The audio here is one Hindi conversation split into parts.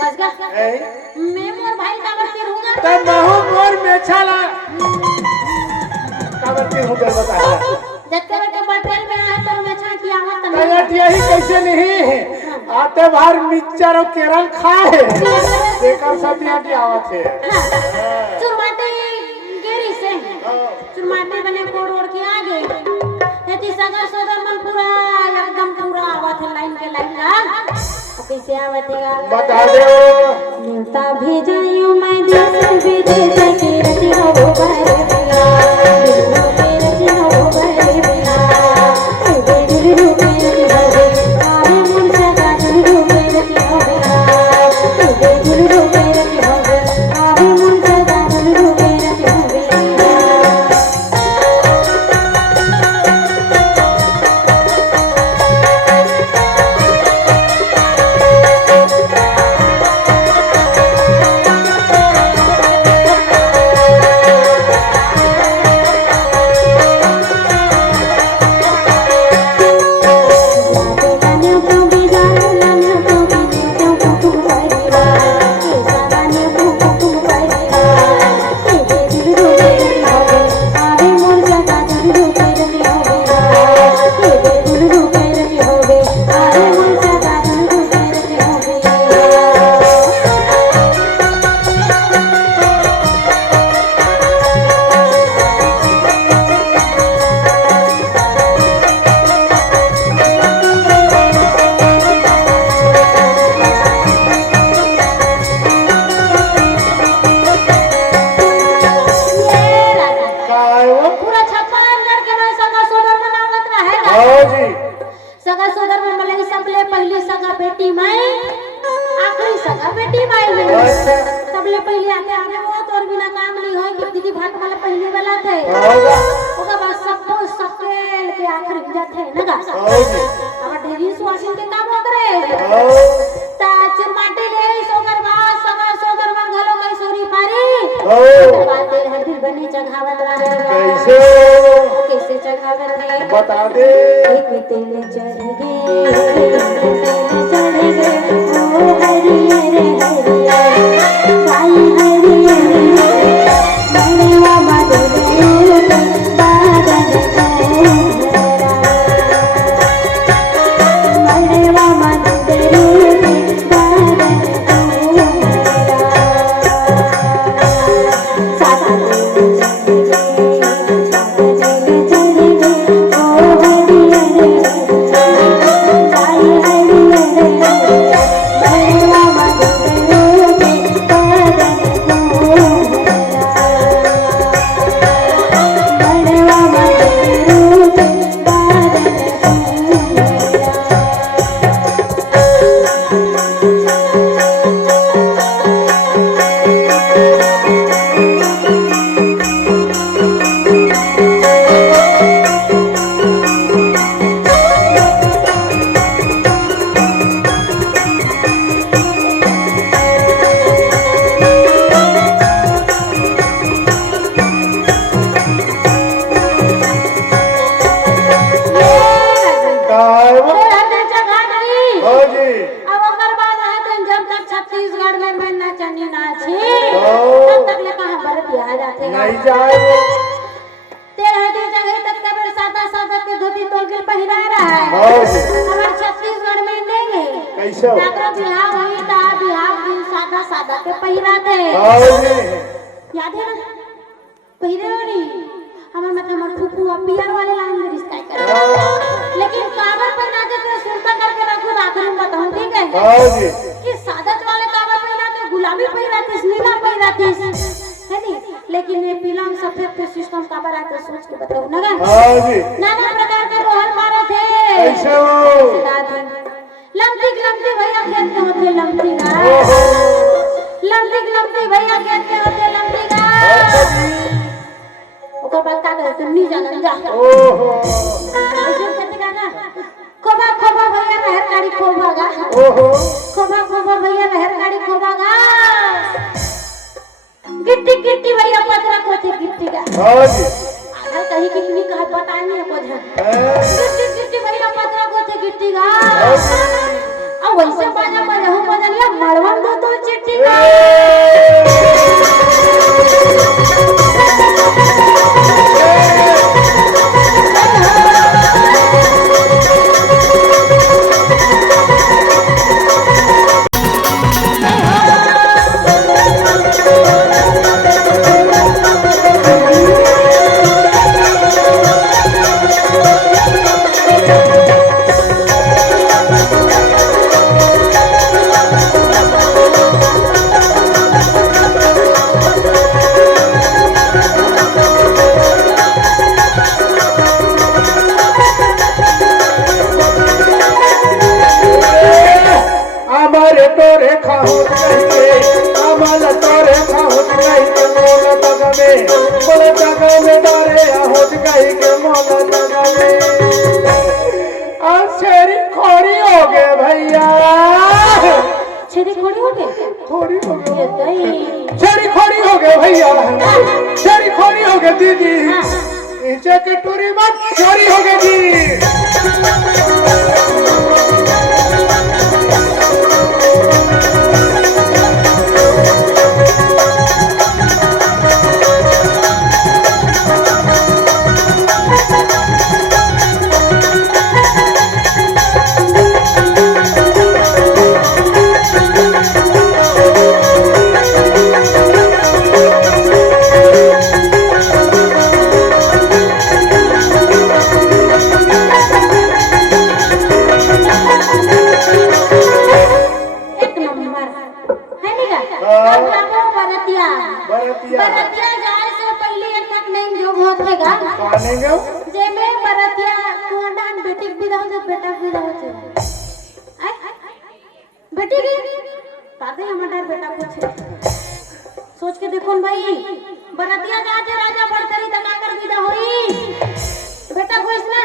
कसगा मैं मोर भाई काबर के रहूंगा तब महू मोर मेछाला काबर के हो गए बता जत्ते के बटल में आए तो मैं छाती आवत तैयार यही कैसे नहीं है आते बाहर मिक्सचर और केरल खाए देखकर सब यहाँ की आवत है चुरमाटे गेरी से चुरमाटे बने कोड़ ओड़ के आ गए यदि सगा सोदर मन पूरा एकदम पूरा आवत है लाइन के लाइन का कैसे आवत है बता दो न्यूता भेजायो मैं देश विदेश के रति हो गए पिया रति हो गए पिया सगा सोदर में मलाई सबले पहली सगा बेटी माई आखिरी सगा बेटी माई में सबले पहले आते आगे वो तो और बिना काम नहीं हो कि दीदी भाट वाला पहले वाला थे ओका बस सबको सबके के आखिर जाते है ना अब डेरी सुवासिन के काम करे ता चिरमाटी ले सोगर बा सगा सोदर में घलो गई सोरी पारी बातें हरदिल बनी जगहावत कैसे कैसे जगहावत है बता दे एक तेल चढ़ गए ओ हरियर हरियर साई हरियर मनवा बदले बादल को मनवा बदले बादल को सादा नहीं जाए तेरे हटी जगह तक कबर सादा सादा के धोती तोल पहिरा रहा है हमारे छत्तीसगढ़ में देंगे कैसे नागरा बिहार हुई ता बिहार दिन सादा सादा के पहिरा थे याद है ना पहिरे वाली हमार मतलब हमार फूफू पियर वाले लाइन में रिश्ता कर लेकिन काबर पहना के तो सुनता करके रखो आखिर में बताऊं ठीक है कि सादा वाले काबर पहना के गुलाबी पहिरा थे नीला पहिरा थे है नहीं लेकिन ये पीला सफेद के सिस्टम का बड़ा तो सोच के बताओ ना नाना प्रकार के रोहन मारे थे कैसे हो लंबी भैया खेलते होते लंबी ना लंबी भैया खेलते होते लंबी ना ओकर बाद का कहते नहीं जाना जा ओहो ऐसे कहते गाना खोबा खोबा भैया नहर गाड़ी खोबागा ओहो खोबा भैया नहर गाड़ी खोबागा गिट्टी गिट्टी भैया पतरा कोते गिट्टी का हां जी अगर कहीं कितनी कहा पता नहीं है कोझा गिट्टी भैया पतरा कोते गिट्टी का अब वैसे बाजा हो बजा लिया मरवा दो तो खोरी हो ये गए दही छड़ी खोरी हो गए भैया छड़ी खोरी हो गए दीदी नीचे के टोरी मत चोरी हो गए जी एक नंबर है नी का अब जाबो बरतिया बरतिया बरतिया जाए से पहले एक तक नहीं जो होत हैगा पाने गो जे में बरतिया कुंडान बेटी के विदा हो बेटा के विदा होते बेटी की ताते हमारा बेटा पूछे सोच के देखो भाई बरतिया जाते राजा बड़तरी तका कर विदा होई बेटा को इसने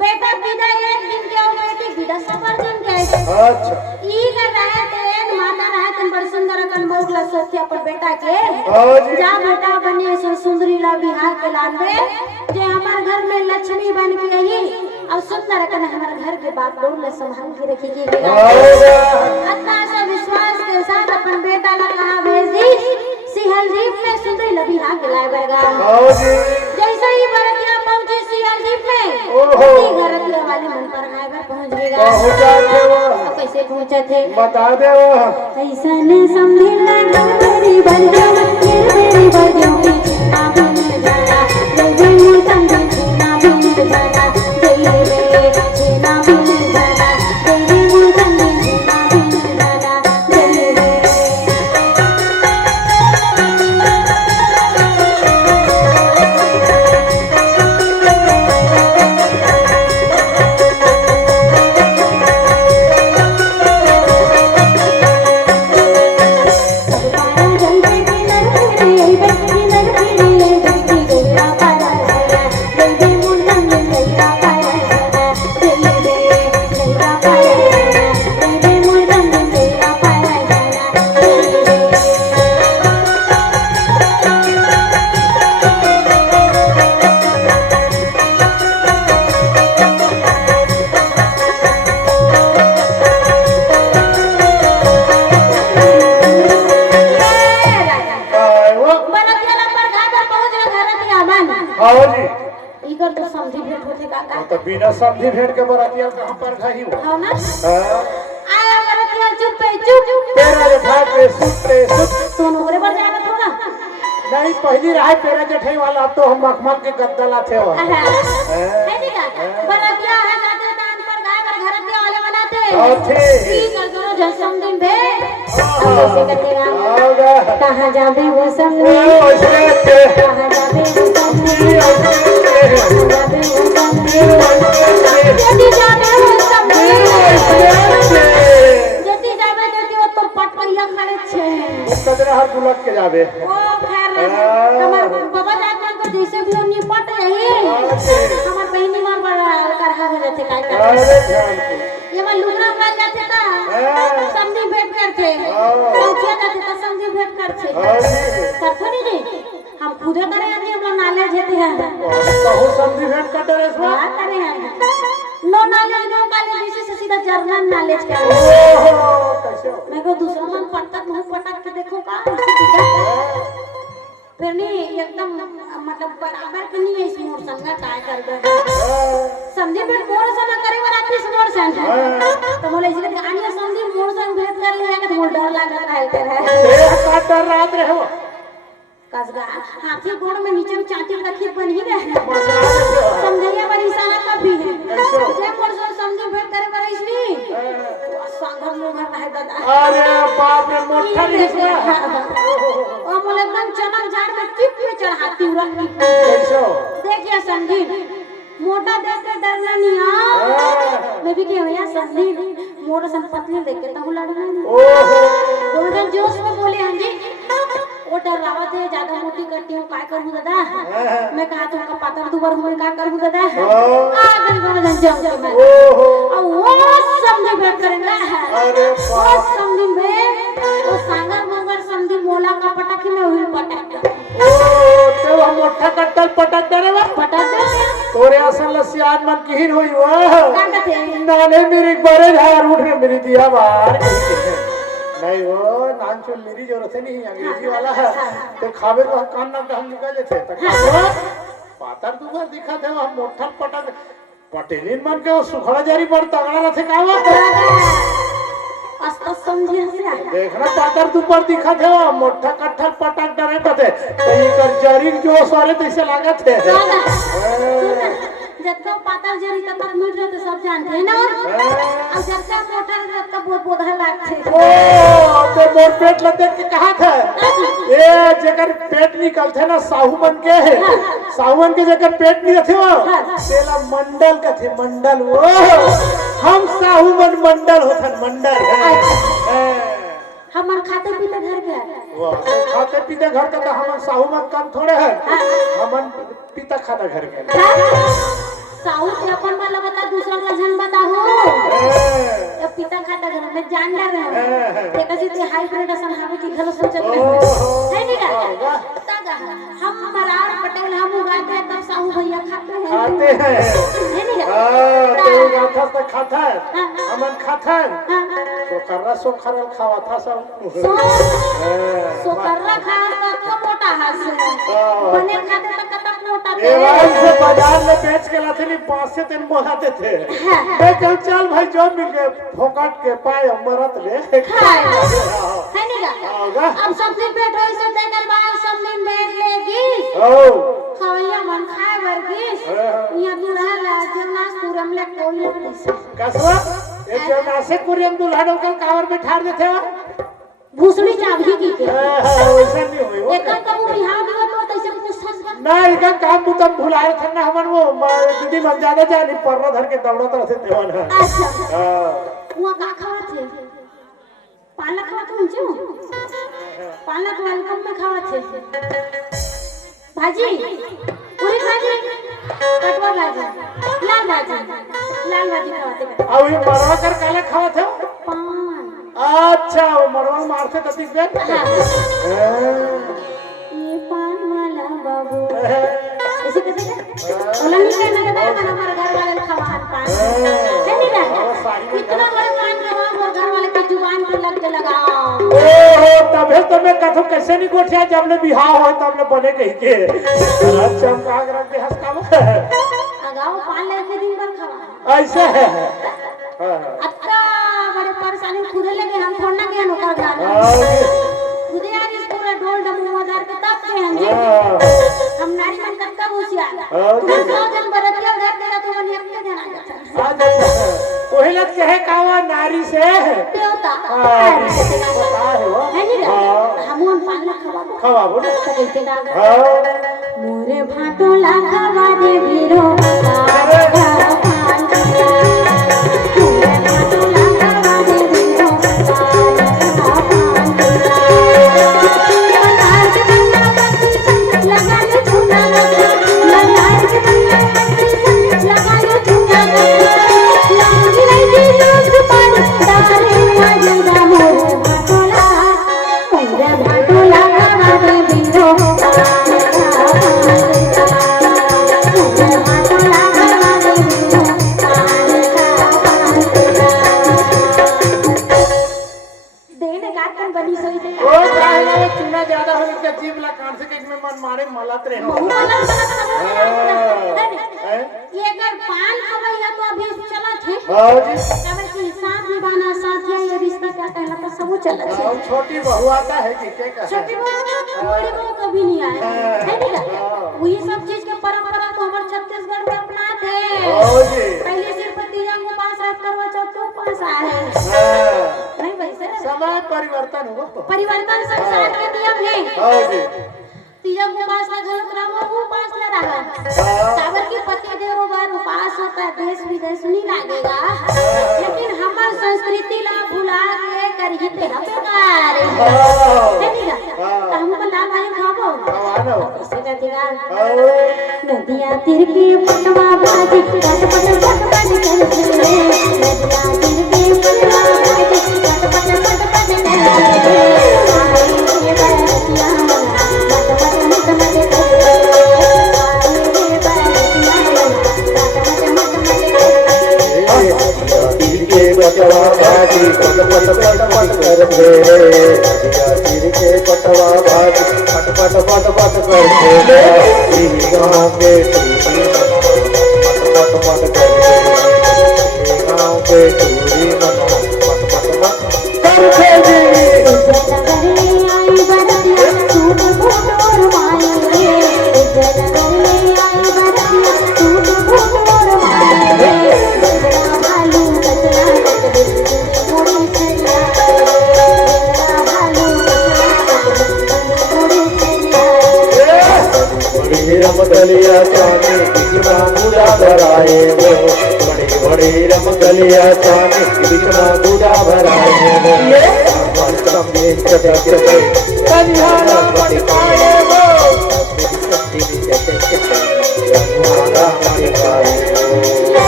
बेटा विदा एक दिन के और बेटी विदा सफर दिन के अच्छा ई कर रहे थे माता रहे तन बड़ सुंदर कन बहुला सोचे अपन बेटा के जी जा बेटा बने सो सुंदरी ला बिहार के लान में जे हमार घर में लक्ष्मी बन के आई और सुंदर कन हमार घर के बाप लोग ले संभाल के रखी की अतना सा विश्वास के साथ अपन बेटा ला कहा भेजी सिहल जीप में सुंदरी ला बिहार के लाए बरगा जी जैसे ही बरतिया पहुंची सिहल जीप में ओहो घर के वाले मन पर आए बार पहुंच गएगा पहुंचा थे वो कैसे पहुंचे थे बता दे वो ऐसा ने समझी ना मेरी बंजो मेरी बंजो की ना भी जाना जल्दी मुझ समझी ना भी जाना जल्दी रे ना भी जाना जल्दी मुझ समझी ना भी जाना जल्दी रे इगर तो समझी भेंट होते काका तो बिना समझी भेंट के बरातिया कहां पर गई हो हो ना हां आया बरतिया चुप पे चुप तेरा जो भाग रे सुत तो नौकरी पर जाना थोड़ा नहीं पहली रहा पेरा जठई वाला अब तो हम मखमल के गद्दला थे वो है नी का बरतिया है जाते दान पर गाय पर घर के वाले बनाते थे ई कर दो जसम दिन भे कैसे करेगा होगा कहां जाबे वो समझे ओसरे ते कहां जाबे वो समझे जाबे वो समझे जदी जाबे वो समझे जदी जाबे जदी वो तो पटकरिया खाले छे कदरा हर दुलक के जाबे ओ खैर हमार बाबा जात तो जैसे भी उन्हीं पट रही हमार बहनी मां बड़ा करहा हो जाते काय कर अरे ध्यान से ये मैं लुगड़ा पा जाते ता समझी भेंट करते पहुंचे जाते ता समझी भेंट करते करते नहीं जी हम खुदे करे हैं हम नॉलेज देते हैं कहू समझी भेंट कर दे रेसवा क्या करे हैं नो नॉलेज नो कॉलेज जैसे से सीधा जर्नल नॉलेज कर ओहो कैसे हो मैं को दूसरा मन पटक मुंह पटक के देखो का ऐसे सीधा फिर नहीं एकदम मतलब बराबर के नहीं है इस मोर संग काय कर दे समझी भेंट मोर संग करे वाला किस मोर संग तो मोले इसलिए आनिया समझी मोर संग भेंट करे है कि मोर डर लागत है देह का डर रात रहे हो कसगा हाथी गोड़ में नीचे चाटी रखी बन ही रहे मसला कैसे हो समझिया बड़ी सारा कभी है कैसे हो जे मोर संग समझी भेंट करे वाला इसलिए संगर लोग है दादा अरे बाप रे मोटा रेसवा और मोले एकदम चमक झाड़ में टिप में चढ़ाती हूं कैसे हो देखिए संदीप मोटा देख के डरना नहीं हां मैं भी क्या भैया संदीप मोटा संपत्ति देख के तो लड़ना नहीं ओहो दोनों जोश में बोले हां जी वो डर रावत है ज्यादा मोटा रोटी करती हूँ क्या करूँ दादा मैं कहा तुमका पातर दुबर हूँ मैं क्या करूँ दादा आगे दोनों जन जम के मैं और वो समझी बैठ करेंगे अरे वो समझी में वो सांगर मंगर समझी मोला का पटाखी में हुई पटाख तो हम मोठा कट्टल पटक दे रे बा पटाख तोरे असल लसियान मन किहिन होई वो क्या कहते हैं नाने मेरी बड़े झार उठ रे मेरी दिया बाहर नहीं वो नान चुन मेरी जरूरत है नहीं अंग्रेजी वाला है तो खावे को कान ना हम निकाले थे तक पातर दुबर दिखा थे हम मोठा पटक पटेलिन मन के सुखड़ा जारी पर तगड़ा रथे कावा अस्ता समझी हंसिया देखना पातर दुबर दिखा थे वो मोठा कट्ठल पटक डरे थे तो ये कर जारी जो सारे तैसे लागत है जब पातर जरी तब तक मिल रहे तो सब जानते हैं ना अब जब तक मोटा जब तक बहुत बोधा लागते ओ तो मोर पेट ल देख के कहा था ए जेकर पेट निकलथे ना साहू मन के साहून के जेकर पेट नहीं थे वो तेला मंडल का थे मंडल वो हम साहू मन मंडल होथन मंडल हमन खाते पीते घर के वाह खाते पीते घर का तो हमन साहू मन काम थोड़े है हमन पीता खाता घर के साहू से अपन वाला बता दूसरा का जन बताओ ये पिता खाता घर में जान डर है ते कसी ते हाई ग्रेडेशन हवे की गलत सोचत है नहीं का तागा हम मरार पटेल हम उगाते तब साहू भैया खाते हैं है नहीं का तो गाथा से खाता है हमन खाता है सो खरल खावा था सब सो करला खा तो मोटा हास बने खाते तक कतक मोटा ए भाई से बाजार में बेच के लाते नहीं 5 से 3 मोहाते थे मैं कल चल भाई जो मिल गए फोकट के पाए मरत ले खाए है नहीं का अब सब दिन पेट होई से देखल बा सब दिन बैठ लेगी खवैया मन खाए बरगी यहाँ दूल्हा ला जमनास पूरम ले कोई कसवा ये जमनासे कुरियन दूल्हा डोकल कावर में ठार देते हो भूसड़ी चाबी की के वैसा नहीं हुई वो एक कबू बिहार दियो तो तैसे पूछस ना इका काम बुतम भुलाए थे ना हमन वो दीदी मन ज्यादा जानी पर्रा धर के दौड़ो तरह से देवन है अच्छा वो का खावा थे पालक खावा थे जो पालक वेलकम में खावा थे भाजी पूरी भाजी कटवा भाजी लाल भाजी खावा थे अब ये मरवा कर काले खावा थे पान अच्छा वो मरवा मारते ततिक दे ये पान वाला बाबू ऐसे कहते हैं बोला नहीं कहना कहता है हमारे घर वाले खवान पान है नहीं ना इतना बड़ा पान खवा और घर वाले की जुबान पे लग के लगाओ ओहो तबे तो मैं कथो कैसे नहीं गोठिया जब ले बिहाव हो तब ले बने कही के अच्छा हम कहा रख दे हंस काम लगाओ पान लेके दिन भर खवा ऐसे है अच्छा बड़े परेशानी खुद लगे हम थोड़ा के नौकर गाना खुद यार इस पूरा डोल डमू मदार के तब के हम जी हम नारी मन तक का होशियार तुम 100 जन बरतिया घर तेरा तो मन एक जना जाता आ जाता कोहिलत कहे कावा नारी से देवता है नहीं हम उन पागल खवा बोल कहते दादा मोरे भाटोला खवा दे वीरो छोटी बहू आता है कि क्या कहते छोटी बहू बड़ी बहू कभी नहीं आए है नहीं वही सब चीज के परंपरा तो हमारे छत्तीसगढ़ में अपनाते हैं पहले सिर्फ तीजा को पास रात करवा चौथ को पास आए नहीं वैसे समय परिवर्तन हुआ परिवर्तन संसार के नियम है तीजा को पास ना गलत रामो को पास ना रहा सागर की पति देव बार उपास होता है देश विदेश नहीं लागेगा लेकिन हमार संस्कृति ला भुला के करही ते बेकार है नहीं हमको लाल भाई खाबो नदिया तीर के पटवा बाजे पट पट पट पट करते नदिया तीर के पटवा बाजे पट पट पट पट करते आए रे बरतिया पट पट मट मट करते आए रे बरतिया पट पट मट मट करते तीर के पटवा बाजी पट पट पट पट करते नदिया तीर के पटवा बाजी पट पट पट पट करते गाँव के टूरी पट पट पट करते गाँव के टूरी पट पट पट करते आई बरतिया सूट घोटोर माई रे जल करले आई बरतिया सूट घोटोर माई रे भालू कचरा कचरे मोड़ी सैया भालू कचरा मोड़ी सैया बड़ी रमगलिया स्वामी कृष्णा पूजा भराए वो बड़ी बड़ी रमगलिया स्वामी कृष्णा पूजा भराए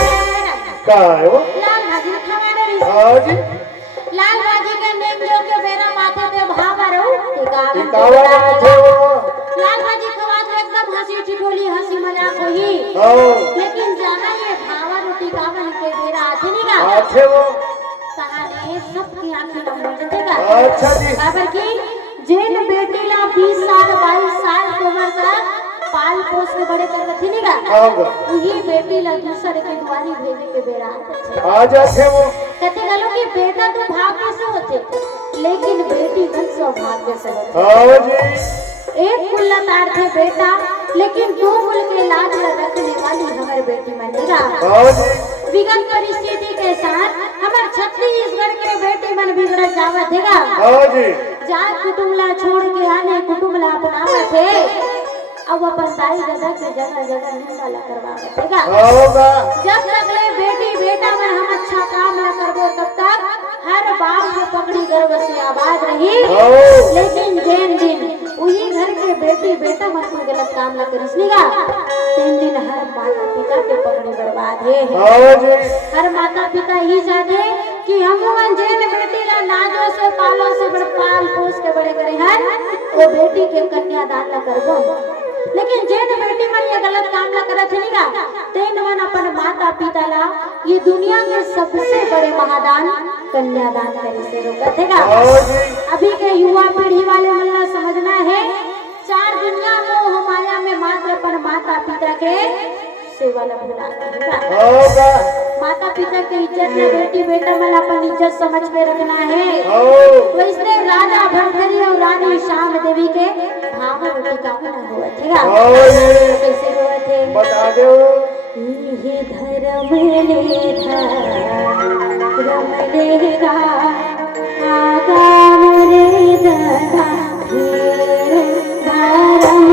वो लाल भाजी खवाने री लाल भाजी के नेम जो के बेरा माथे पे भाव रो लाल भाजी खवा तो एकदम हंसी ठिठोली हंसी मजाक होई लेकिन जाना ये भावा रोटी कावन के बेरा आथे नहीं का कहानी सबकी आंखें नंबर देगा अच्छा जी। खबर की जेन बेटी ला 20 साल 22 साल की उम्र तक पाल पोस के बड़े कर रखी नहीं का वही बेटी ला दूसरे के दुआरी भेजे के बेरा आ जाते वो कहते गलो कि बेटा तो भाग्य से होते लेकिन बेटी बन सौभाग्य से होते जी एक कुल्ला तार थे बेटा लेकिन दो कुल के लाज रखने वाली हमारी बेटी बनेगा जी विगत परिस्थिति के साथ हमारे छत्तीसगढ़ के बेटी मन बिगड़ जावा देगा जी जात कुटुंबला छोड़ के आने कुटुंबला अपनावा थे अब अपन दाई दादा के जगह जगह निंदा करवा देगा जब तक ले बेटी बेटा में हम अच्छा काम न करबो तब तक हर बाप के पकड़ी गर्व से आबाद रही लेकिन जैन दिन वही घर के बेटी बेटा मन को गलत काम न करिस निगा तीन दिन हर माता पिता के पकड़ी बर्बाद है हर माता पिता ही चाहते कि हम जैन बेटी ला नाजो से पालो से बड़ पाल पोस के बड़े करे हैं वो बेटी के कन्यादान न करबो लेकिन जेन बेटी मन ये गलत काम न करत है निगा तेन मन अपन माता पिता ला ये दुनिया के सबसे बड़े महादान कन्यादान करे से रोकत हैगा अभी के युवा पीढ़ी वाले मन ला समझना है चार दुनिया मोह माया में मात्र अपन माता पिता के सेवा ला भुला देगा माता पिता के इज्जत में बेटी बेटा मन अपन इज्जत समझ के रखना है वैसे राजा भरथरी और रानी श्याम देवी के भावा रोटी का बना हुआ था कैसे हुआ थे बता दो ये धर्म लेगा आगा मोरे दादा धर्म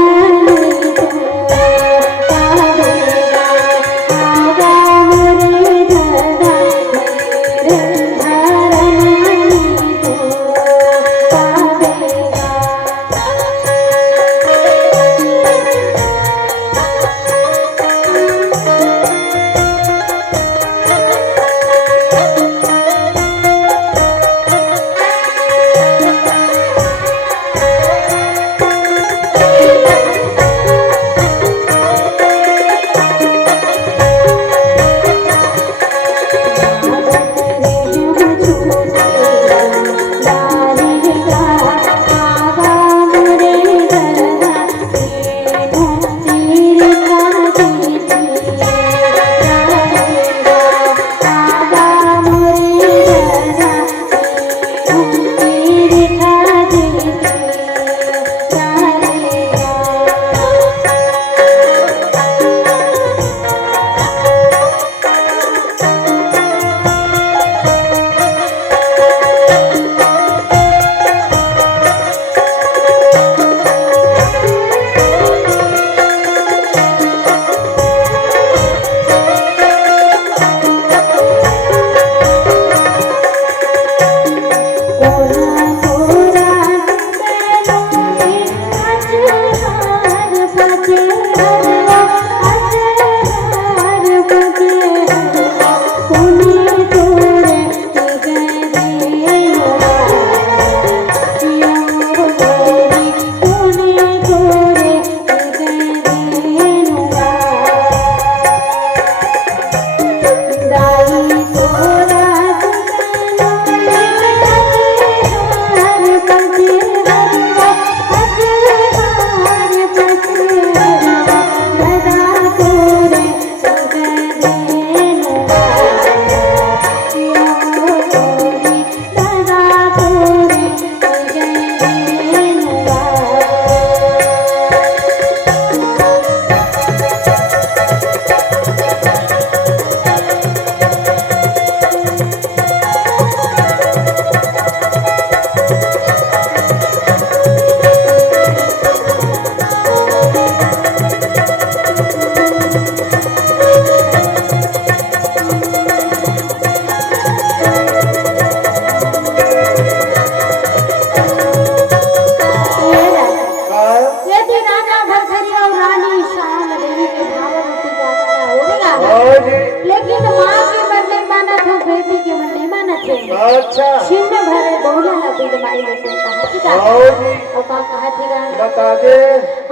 अच्छा छिन भरे बोला बिल माई ने कहा थी का आओ जी और का कहा थी का बता दे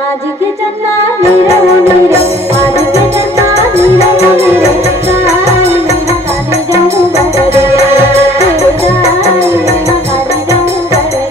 आज के चन्ना नीरे नीरे आज के चन्ना नीरे नीरे जाई ना काली जाऊं बड़े जाई ना काली जाऊं बड़े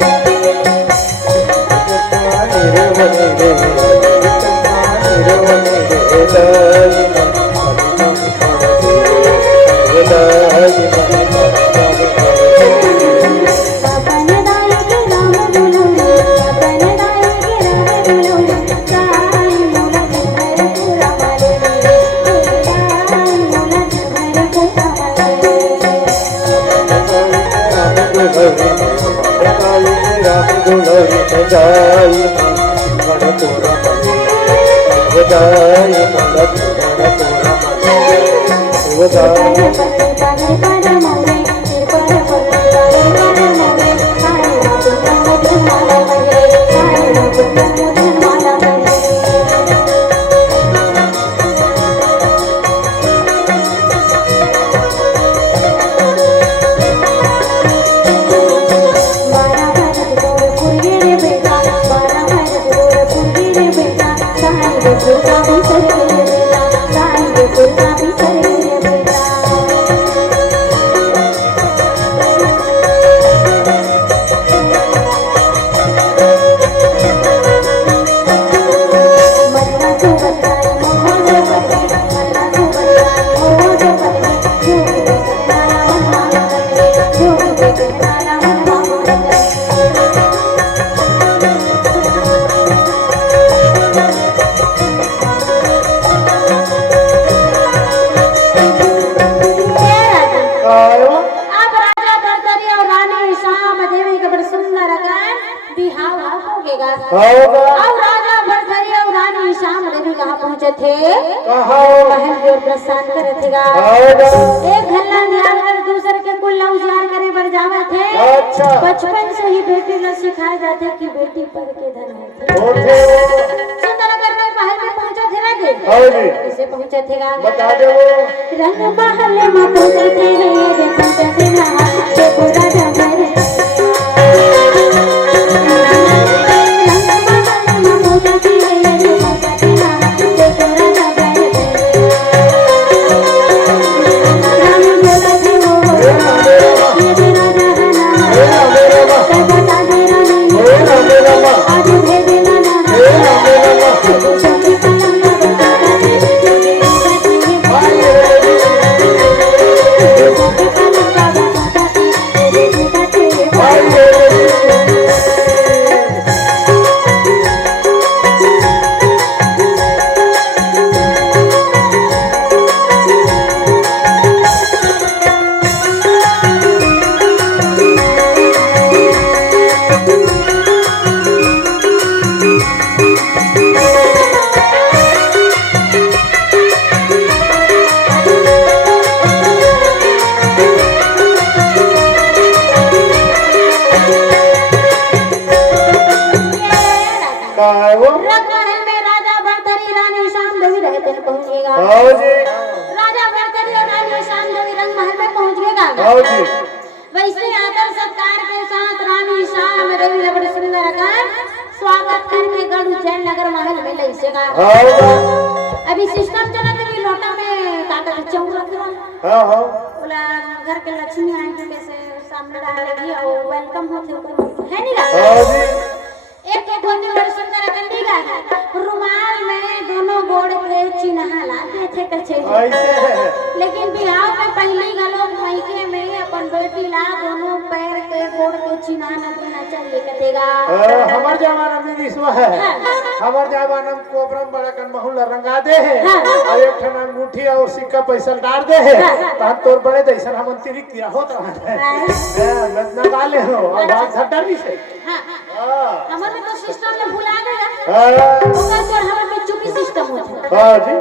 प्रस्थान करे थे एक घल्ला ध्यान कर दूसरे के कुल उजाड़ करे बर जावा थे अच्छा बचपन से ही बेटी ने सिखाए जाते कि बेटी पर के धन है सुंदरनगर में महल में पहुंचा थे ना के कैसे पहुंचे थे बता दे वो रंग महल में पहुंचे थे ये पहुंचे थे ना तो पूरा जमर वैसे आदर सत्कार के साथ रानी शाम देवी बड़े सुंदर का स्वागत करके गढ़ उज्जैन नगर महल में लैसे का अभी सिस्टम चला कि लोटा में काटा चौक रख दो हां हां बोला घर के लक्ष्मी आई के कैसे सामने डालेगी और वेलकम होते है नहीं का हां जी एक एक होने बड़े सुंदर कंडी का रुमाल में दोनों गोड़ के चिन्ह लाते थे कछे ऐसे लेकिन बिहार में पहली गलो मायके में अपन बेटी ला दोनों पैर के गोड़ के चिन्ह न देना चाहिए कतेगा हमार जमाना में विश्व है हमार जमाना में कोबरम बड़ा कन महल रंगा दे है और एक ठना मुट्ठी और सिक्का पैसा डाल दे है ता तोर बड़े दैसन हम अतिरिक्त किया होता है मैं डाले हो और बात धट्टा भी से हां हमर में तो सिस्टम ने भुला गया हां ओकर जोर हमर में चुकी सिस्टम होता हां जी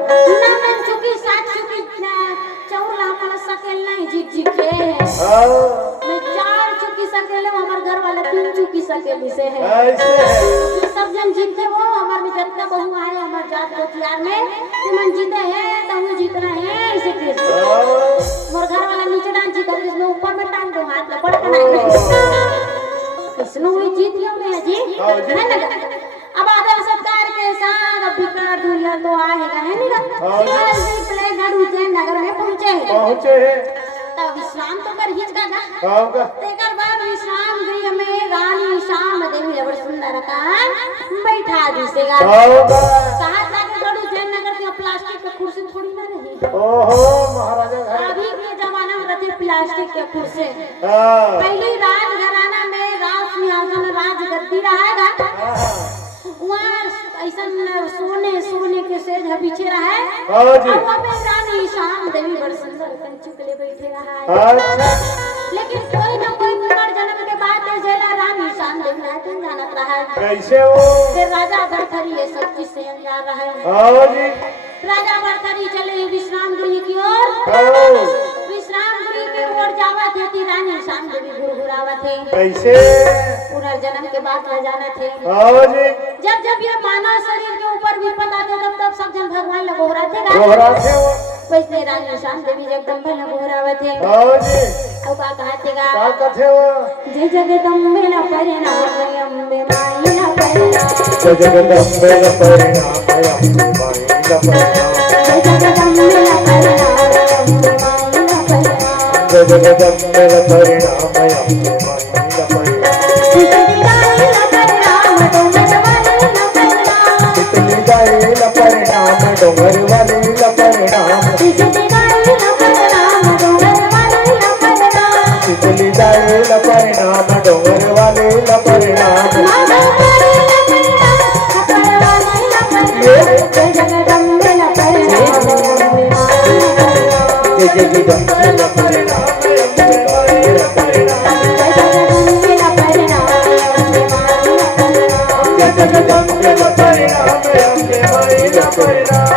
ना में चुकी 60 चुकी चौर ला मन सकेल नहीं जीत जीत के हां मैं 4 चुकी सकेले हमर घर वाले 3 चुकी सकेली से है ऐसे है ये सब जन जीते वो हमर में जितना बहु आए हमर जात कोतियार में ते मन जीते है तो हम जीतना है ऐसे के मोर घर वाला नीचे डांस जी कर इसमें ऊपर में टांग दो हाथ लपड़ बनाए इसमें हुई जीत क्यों नहीं है जी हाँ जी। है ना अब आदर सत्कार के साथ अब बिकरा दुनिया तो आएगा है ना हाँ जी। जल्दी प्लेन उज्जैन नगर में पहुंचे पहुंचे हैं तब विश्राम तो कर हिच का हाँ का तेकर बाद विश्राम गृह में रानी श्याम देवी जबर सुंदर का बैठा दी से गा हाँ का कहा था कि बड़ू जैन नगर के प्लास्टिक के कुर्सी थोड़ी ना रही ओहो महाराजा घर अभी के जमाना में रहते प्लास्टिक के कुर्सी हाँ पहले राजघराना में राज सिंहासन राजगद्दी रहेगा वहाँ ऐसा सोने के सेज पीछे रहे हाँ जी और वहाँ पे रानी श्याम देवी बड़ सुंदर कंचुक ले बैठे रहा है अच्छा लेकिन कोई न कोई पुनर्जन्म के बाद जेला रानी श्याम देवी रहते जानत रहा है कैसे हो फिर राजा भरथरी ये सब चीज से अनजान रहा है हाँ जी राजा भरथरी चले विश्राम गृह की ओर हाँ विश्राम गृह की ओर जावत थी रानी श्याम देवी गुड़गुड़ावत थे कैसे पुनर्जन्म के बाद न जाना थे हाँ जी जब जब ये मानव शरीर के ऊपर विपद आते तब तब सब जन भगवान लगोरा थे दोहरा थे वो वैसे रानी श्याम देवी जगदम्बा लगोरावत थे हाँ जी अब का कहते गा का कथे वो जय जगदम्बे न परिणाम अम्बे माई न परिणाम जगदम्बे न परिणाम अम्बे माई न परिणाम जय जगदम्बे न परिणाम अम्बे माई न परिणाम जगदम्बे न परिणाम अम्बे माई न परिणाम तितली गाई न परिणाम डोंगर वाली न परिणाम तितली गाई न परिणाम डोंगर वाली न परिणाम जगदम्बे न परिणाम अम्बे माई न परिणाम जगदम्बे न परिणाम अम्बे माई न परिणाम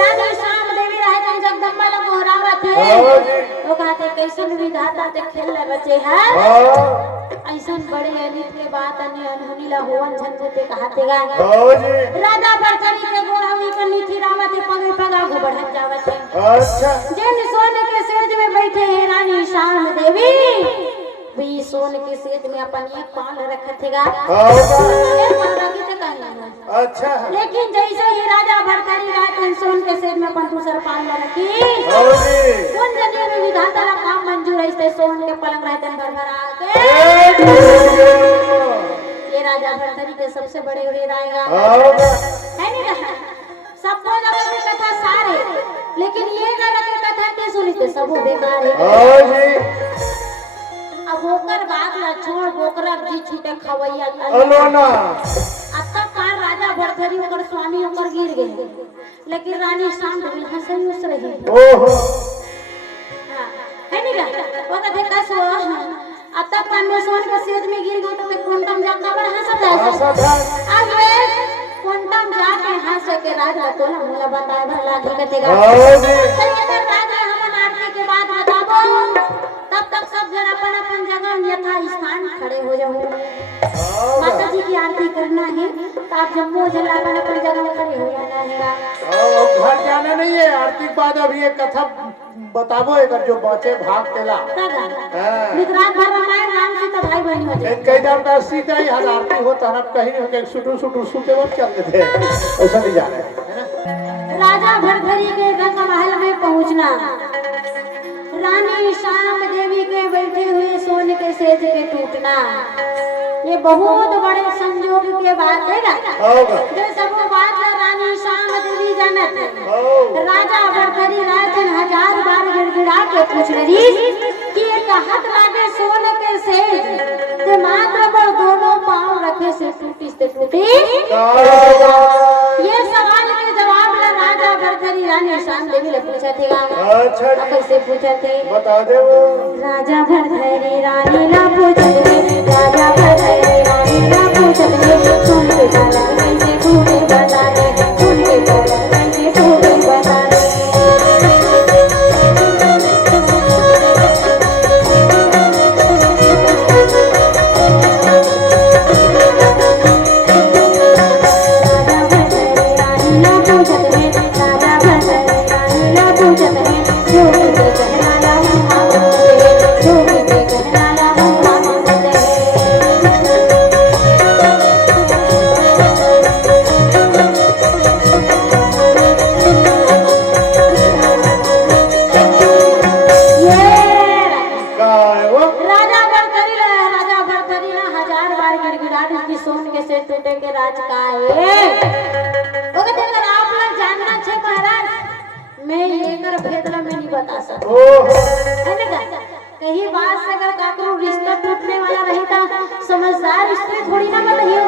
रानी श्याम देवी रहते जगदम्बा लगोरावत थे हाँ जी वो कहते कैसन विधाता ते खेल बचे हैं हाँ ऐसन बड़े अनित के बात अन्य अनहोनी ला होवन झंझटे कहते गा हाँ जी राजा भरथरी के गोड़ावी के नीचे रावत है पगे पगा को बढ़त जावत है अच्छा जिन सोने के सेज में बैठे हैं रानी श्याम देवी भी सोने के सेज में अपन एक पाल रखत हैगा हाँ एक पाल रखी थे कहीं अच्छा लेकिन जैसे ही राजा भरथरी रात सोन के सेज में अपन दूसरा पाल में रखी हाँ जी उन जगह में विधाता का काम मंजूर है सोन के पलंग रहते भरभरा के ये राजा भरथरी के सबसे बड़े वेद आएगा है नहीं कहा सबको जगह की कथा सारे लेकिन ये जगह की कथा के सुनी तो सब बेकार है अब होकर बात ला छोड़ बोकरा जी छीटे खवैया अलोना अब तक कार राजा भरथरी ओकर स्वामी ओकर गिर गए लेकिन रानी श्याम देवी हंसे उस रही ओहो है नहीं का वो कहते कसो अब तक परमेश्वर के सेज में गिर गई तो मैं क्वांटम जाकर बड़ा हंसा था अब वे क्वांटम जाके हंस के राजा तो ना मुला बताए भला दिखतेगा अगर राजा हम आरती के बाद बताबो तब तक सब जन अपन अपन जगह यथा स्थान खड़े हो जाओ माता जी की आरती करना है तो आप जम्मू जिला अपन अपन जगह खड़े हो जाना है घर जाना नहीं है आरती के बाद अभी एक कथा बताबो एक जो बचे भाग केला विक्रांत भर रामायण राम सीता भाई बहन हो जाए कई बार का सीता ही हर आरती होता है कहीं नहीं होके सुटू सुते वक्त चलते थे ऐसा नहीं जाना है राजा भरथरी के रंग महल में पहुंचना रानी श्याम देवी के बैठे हुए सोने के सेज के टूटना ये बहुत बड़े संयोग के बात है ना जो सब बात रानी श्याम देवी जानत राजा भरथरी राजन 1000 बार गिड़गिड़ा के पूछ रही कि ये कहत लागे सोने के सेज ते मात्र पर दोनों पांव रखे से टूटी ये सवाल के जवाब ला राजा भरथरी रानी श्याम देवी ने पूछा थे अच्छा कैसे पूछा थे बता दे वो राजा भरथरी रानी ना पूछते राजा भरथरी रानी ना पूछते सुन के पलंग कैसे टूटे बता दे सुन के पलंग कैसे टूटे बता दे राजा भरथरी रानी ना पूछते गिड़गिड़ाहट इसकी सोन के से टूटे के राज का है। ओके अगर आप लोग जानना छे महाराज मैं ये कर भेदला में नहीं बता सकता है ना का कहीं बात से अगर काकरो रिश्ता टूटने वाला रहता समझदार स्त्री थोड़ी ना बताइए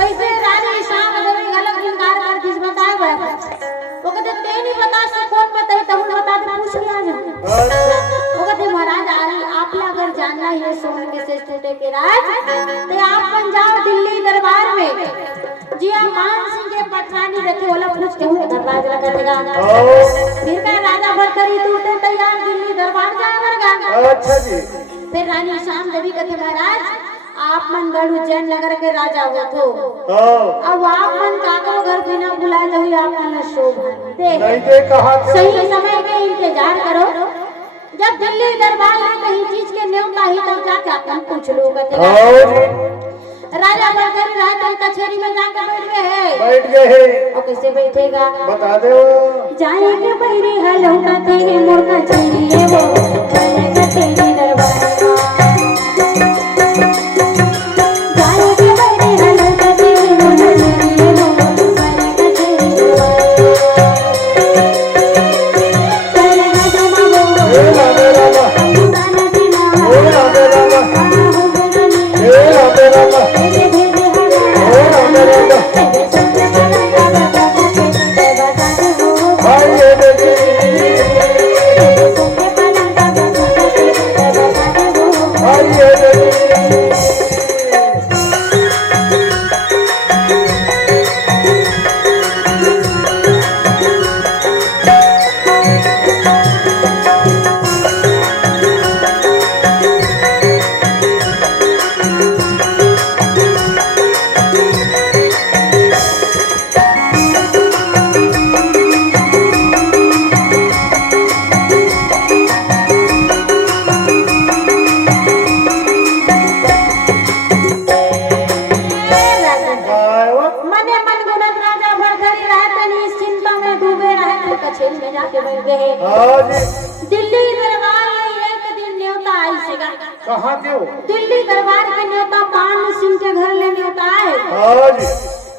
वैसे रानी शाम जब गलत इनकार कर किस बताए भाई वो कहते ते नहीं बता से कौन बताए तब बता दे पूछ लिया जा वो कहते महाराज आप लोग अगर जानना है सोन के से टूटे के राज तो आप बन जाओ दिल्ली दरबार में जी आप मान सिंह के पठानी रखे वाला पूछ के उनके दरबार लगा देगा फिर का राजा भरतरी टूटे तैयार दिल्ली दरबार जाएगा अच्छा जी फिर रानी शाम देवी कहते महाराज आप मन गढ़ उज्जैन नगर के राजा हो तो अब आप मन काको घर बिना बुलाए तो आप मन शोभा नहीं दे कहा सही समय में इंतजार करो जब दिल्ली दरबार में कहीं चीज के न्योता ही तब जाके अपन पूछ लो राजा भरतरी राज कचहरी में जाकर बैठ गए हैं और कैसे बैठेगा बता दो जाएंगे बैरी है लौटाते हैं मुर्गा चाहिए वो तेरी दरबार जाएंगे बैरी है लौटाते हैं मुर्गा चाहिए वो तेरी दिल्ली दरबार में एक दिन न्योता आई सेगा कहाँ थे वो दिल्ली दरबार के न्योता मान सिंह के घर ले न्योता आए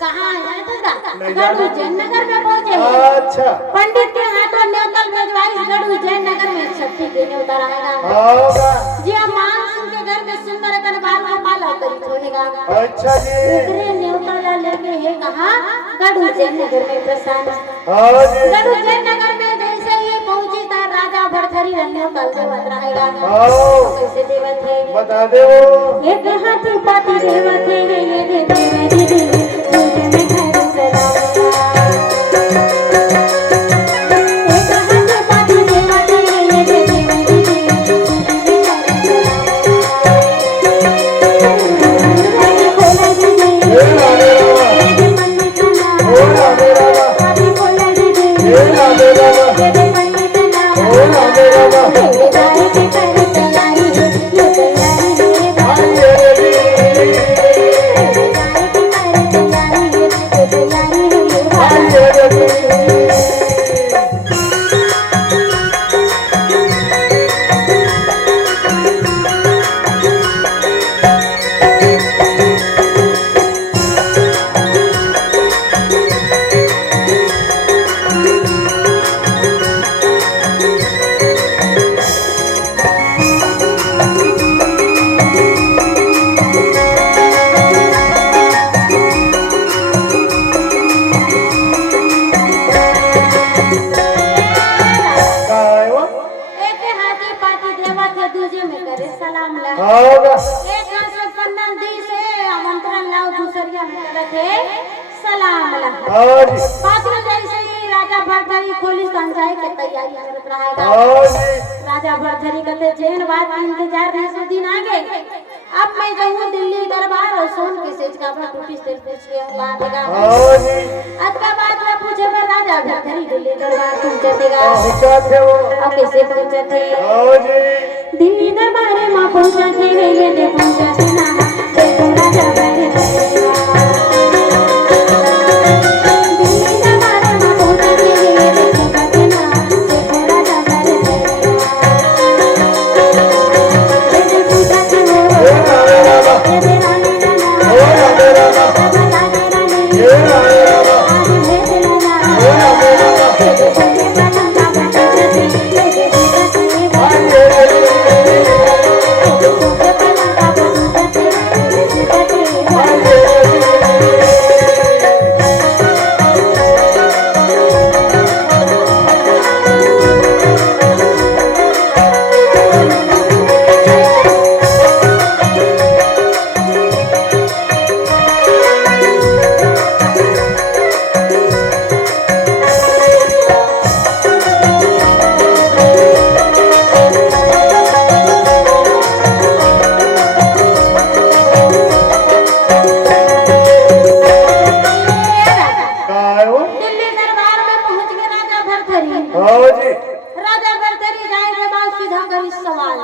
कहाँ है गढ़ उज्जैन नगर में पहुंचे अच्छा पंडित के हाथों न्योता भिजवाई गढ़ उज्जैन नगर में छठी के न्योता रहेगा जी मान सिंह के घर में सुंदर दरबार में माला करी होएगा अच्छा जी उतरे न्योता ला लेके है कहाँ गढ़ उज्जैन नगर में प्रस्थान गढ़ उज्जैन नगर में जैसे ही पहुंची था राजा भरथरी रन्यो कल देवत रहेगा कैसे देवत है बता दो एक हाथी पाती देवत है ये दे मेरी दीदी तुझे मैं घर चलाऊंगा एक हाथी पाती देवत है ये दे मेरी दीदी तुझे मैं घर खोला दीदी ये पंडित ना हाथी खोला दीदी ये पंडित ना मेरे दाई के कर तैयारी ये तैयारी है भाई मेरे दाई के कर तैयारी ये तैयारी है भाई राजा भरथरी कहते जैन बात का इंतजार नहीं से दिन आगे अब मैं जाऊँ दिल्ली दरबार और सोन के सेज का अपना टूटी से पूछ के बात देगा आज का बात में पूछे मैं राजा भरथरी दिल्ली दरबार पहुंचे देगा और कैसे पहुंचे थे दिल्ली दरबार में पहुंचे थे ये दे पहुंचे थे ना देखो राजा भरथरी Thank you. दिल्ली दरबार में पहुंच गए राजा भरथरी। हाँ जी राजा भरथरी जाए के बाद सीधा करी सवाल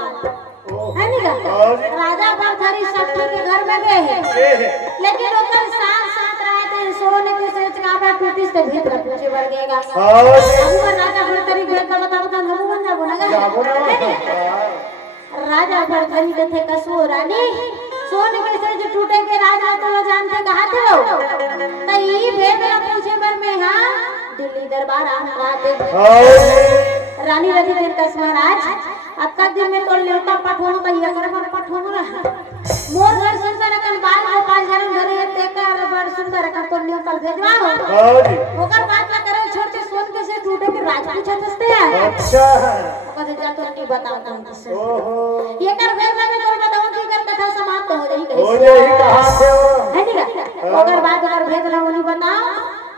है नहीं का? राजा भरथरी सखी के घर में गए हैं, लेकिन ओकर साथ रहे थे सोने के सोच का अपना टूटी से भेद कर पूछे बढ़ गएगा। अब राजा भरथरी भेद का बता हम बन जाबो ना। राजा भरथरी के थे कसो रानी सोने के सोच टूटे के राजा तो जानते कहा थे लोग तई भेद ना पूछे पर मैं हां दिल्ली दरबार आम आते रानी रवि देव का महाराज अब तक दिन में तो लेवता पठोनो का ये करे पर पठोनो ना मोर घर सुंदर कन बाल को पाल जरन घरे तेकर बड़ सुंदर कन तो लेवता भेजवा हो हाँ जी ओकर बात ना करे छोड़ के सोन के से टूटे के राज पूछत हस्ते है। अच्छा ओकर जा तो नहीं बताता हूं किसे ओहो ये कर भेद में तो बताऊं कि कर कथा समाप्त हो जाई हो कैसे जाई कहां से हो है नहीं ओकर बाद अगर भेद ना उन्हीं बताओ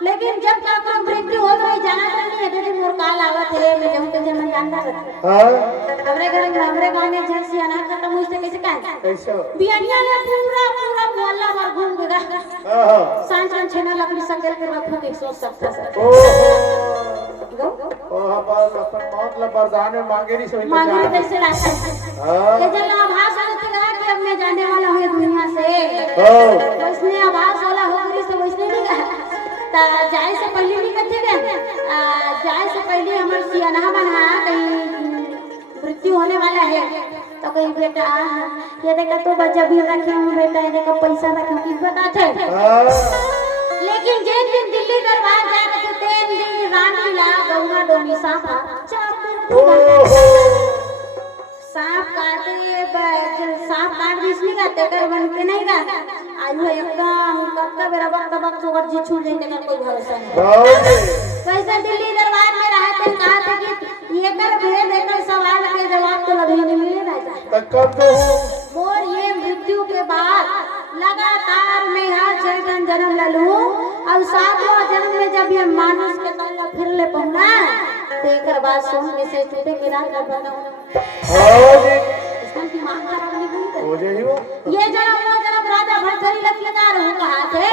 लेकिन जब तक मृत्यु हो तो जाना नहीं है कि मोर काल आवत है मैं जहूं के जन्म जानना रहता हां हमरे गांव में झंसी अनाज खत्म हुई से कैसे काहे कैसे बियानिया ने पूरा मोहल्ला भर घूम गया हां सांझ छेना लकड़ी संगल के रखो 170 से ओहो ओह पर अपन मौत ला वरदान मांगे री सोई मांगे कैसे रास्ता हां ये जल आभास होते कहा कि अब मैं जाने वाला हूं दुनिया से हां तो इसने आभास वाला हो गई से वैसे नहीं कहा ता जाए से पहले नहीं कथे गए जाए से पहले हमर सियाना बना कहीं मृत्यु होने वाला है तो कहीं बेटा ये देखा तो बच्चा भी रखे हूं बेटा ये देखा पैसा रखे कि बता थे लेकिन जे दिन दिल्ली दरबार जा रहे थे दिन रानी ला गौना डोमी सांप सांप काट दी इसलिए काटे कर बन के नहीं का आयु एकदम कब बराबर तब सुगर जी छूट देंगे का कोई भरोसा नहीं वैसे दिल्ली दरबार में रहा थे कहा था कि ये कर भेद देकर सवाल के जवाब तो अभी नहीं मिले राजा कब तो मोर ये मृत्यु के बाद लगातार मैं यहाँ 6 जन्म ले लूं और 7वां जन्म में जब ये मानुष के तल फिर ले पहुंचा तो एक बात सुन के से टूटे के रात का बनाऊं हां जी इसमें दिमाग खराब नहीं हुई हो जाई हो ये जन्म राजा भरथरी लखीदार हो कहा थे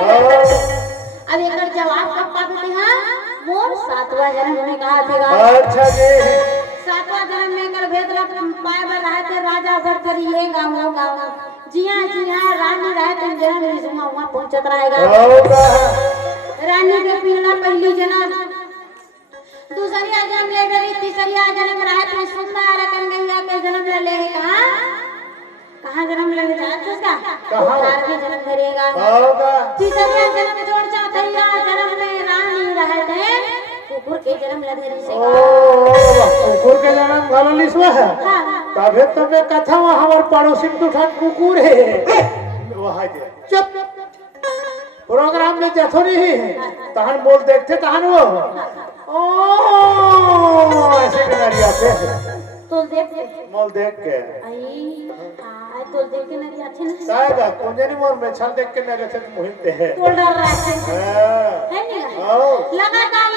अब एक जवाब कब पाते हैं मोर 7वां जन्म में कहा थे अच्छा जी 7वां जन्म में कर भेद पाए पर रहे थे राजा भरथरी ये गाँव जी हाँ रानी रहे थे जन्म रिजुमा वहाँ पहुंचत रहेगा रानी के पीड़ा पहली जन्म दूसरी जन्म ले गई तीसरी जन्म रहे थे सुंदर कन्हैया के जन्म ले कहाँ जन्म ले उसका के जन्म धरेगा तीसरी जन्म जोड़ चौथैया जन्म में रानी रहे थे कुकुर के जन्म ले धरी से कुकुर के जन्म वाला लिसवा है तबे तो मैं कथा हमार पड़ोसी में दुठान कुकुर है वहां जे चुप प्रोग्राम में जथो नहीं है तहन बोल देखते तहन वो ओ ऐसे करिया पे तो देख मोल देख के आई तो देख के नहीं अच्छे नहीं सागा कोंजनी मोर में छल देख के नगे से मुहिते है तो डर रहा है नहीं हां लगातार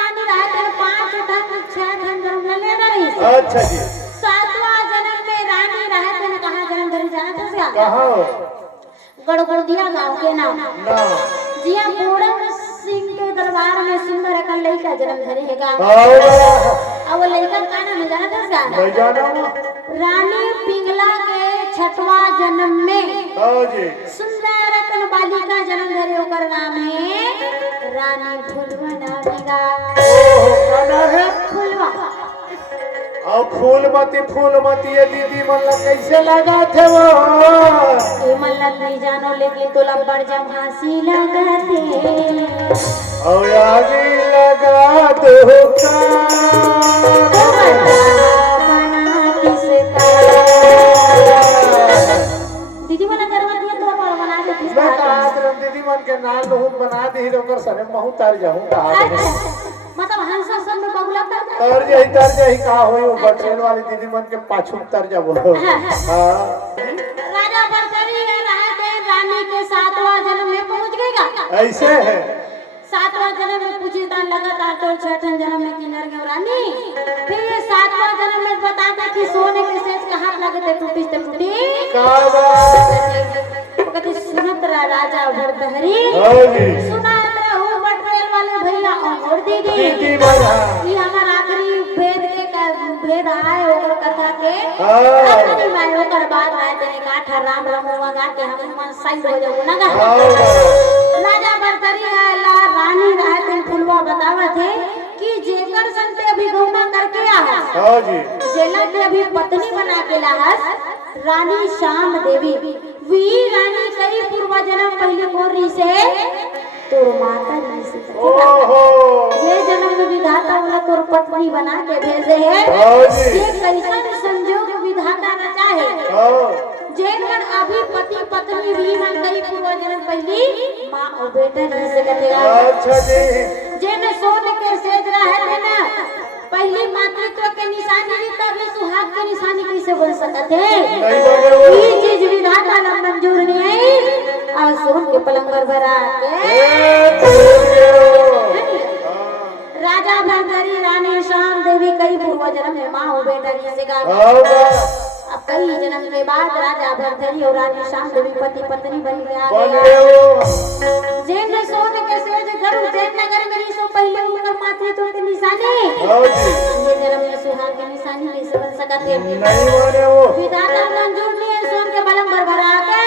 रानी रहे थे 5 ढंग 6 ढंग जन्म ले रही अच्छा जी 7वां जन्म में रानी रहे थे कहां जन्म धरी जाना था क्या कहां गड़गड़दिया गांव के नाम ना जिया पूरन सिंह के दरबार में सुंदर एक लड़का जन्म धरेगा अब वो लड़का का नाम है जाना था क्या नहीं जाना रानी पिंगला के 6वां जन्म में हां जी सुंदर एक बालिका जन्म धरे ओकर नाम है रानी फूलवा नामेगा ओहो काना है फूलवा अब फूलमती ये दीदी मन कैसे लगा थे वो मल्लत नहीं जानो लेकिन तो लब्बड़ जब हंसी लगाते और आगे लगा दो दीदी मना करवा दिया तो बना देती मैं कहा कहा तुम दीदी मन के नाल बहुत बना दी ओकर सने महू तर जाऊं कहा मतलब हंसा सब में बगुला तर जाई कहा होई ऊपर ट्रेन वाली दीदी मन के पाछू तर जाबो हां राजा बरतरी रहते रानी के 7वां जन्म में पहुंच गएगा ऐसे है 7वां जन्म में पूछी दान लगातार तो 6ठन जन्म में किन्नर के रानी फिर ये 7वां जन्म में बताते कि सोने के सेज का हाथ लगे थे टूटी का बात कहते सुनत राजा भरतहरी सुना हो बटरेल वाले भैया और दीदी ये हमारा आखिरी भेद आए और कथा के आखिरी में ओकर बाद आए तेरे काठा राम गा के हम मन साइड हो जाऊ ना गा राजा बरतरी ला रानी रहते फुलवा बतावा थे कि जेकर सन पे अभी गौना करके आ हां जी जेला के अभी पत्नी बना के लाहस रानी श्याम देवी वी रानी कई पूर्व जन्म पहले मोरी से तोर माता जी से ओहो ये जन्म में विधाता वाला तोर पत्नी बना के भेजे है ये कैसा संजोग विधाता रचा है जेकर अभी पति पत्नी भी मन कई पूर्व जन्म पहली मां और बेटा जी से कहते अच्छा जी जेने सोने के सेज रहे ना पहली मातृत्व के निशानी ली तब सुहाग के निशानी कैसे बन सकते हैं ये चीज विधाता ने मंजूर नहीं है और सोन के पलंग पर भरा के राजा भरतरी रानी श्याम देवी कई पूर्व जन्म में मां और बेटा जी से अब कई जन्म के बाद राजा भरतरी और रानी श्याम देवी पति पत्नी बन गया जैन सोने के सेज घर जैन नगर में सो पहले उनकर मातृत्व के निशानी ये जन्म में सुहाग के निशानी कैसे बन सकते नहीं माने वो विधाता मंजूर नहीं है सोन के पलंग पर भरा के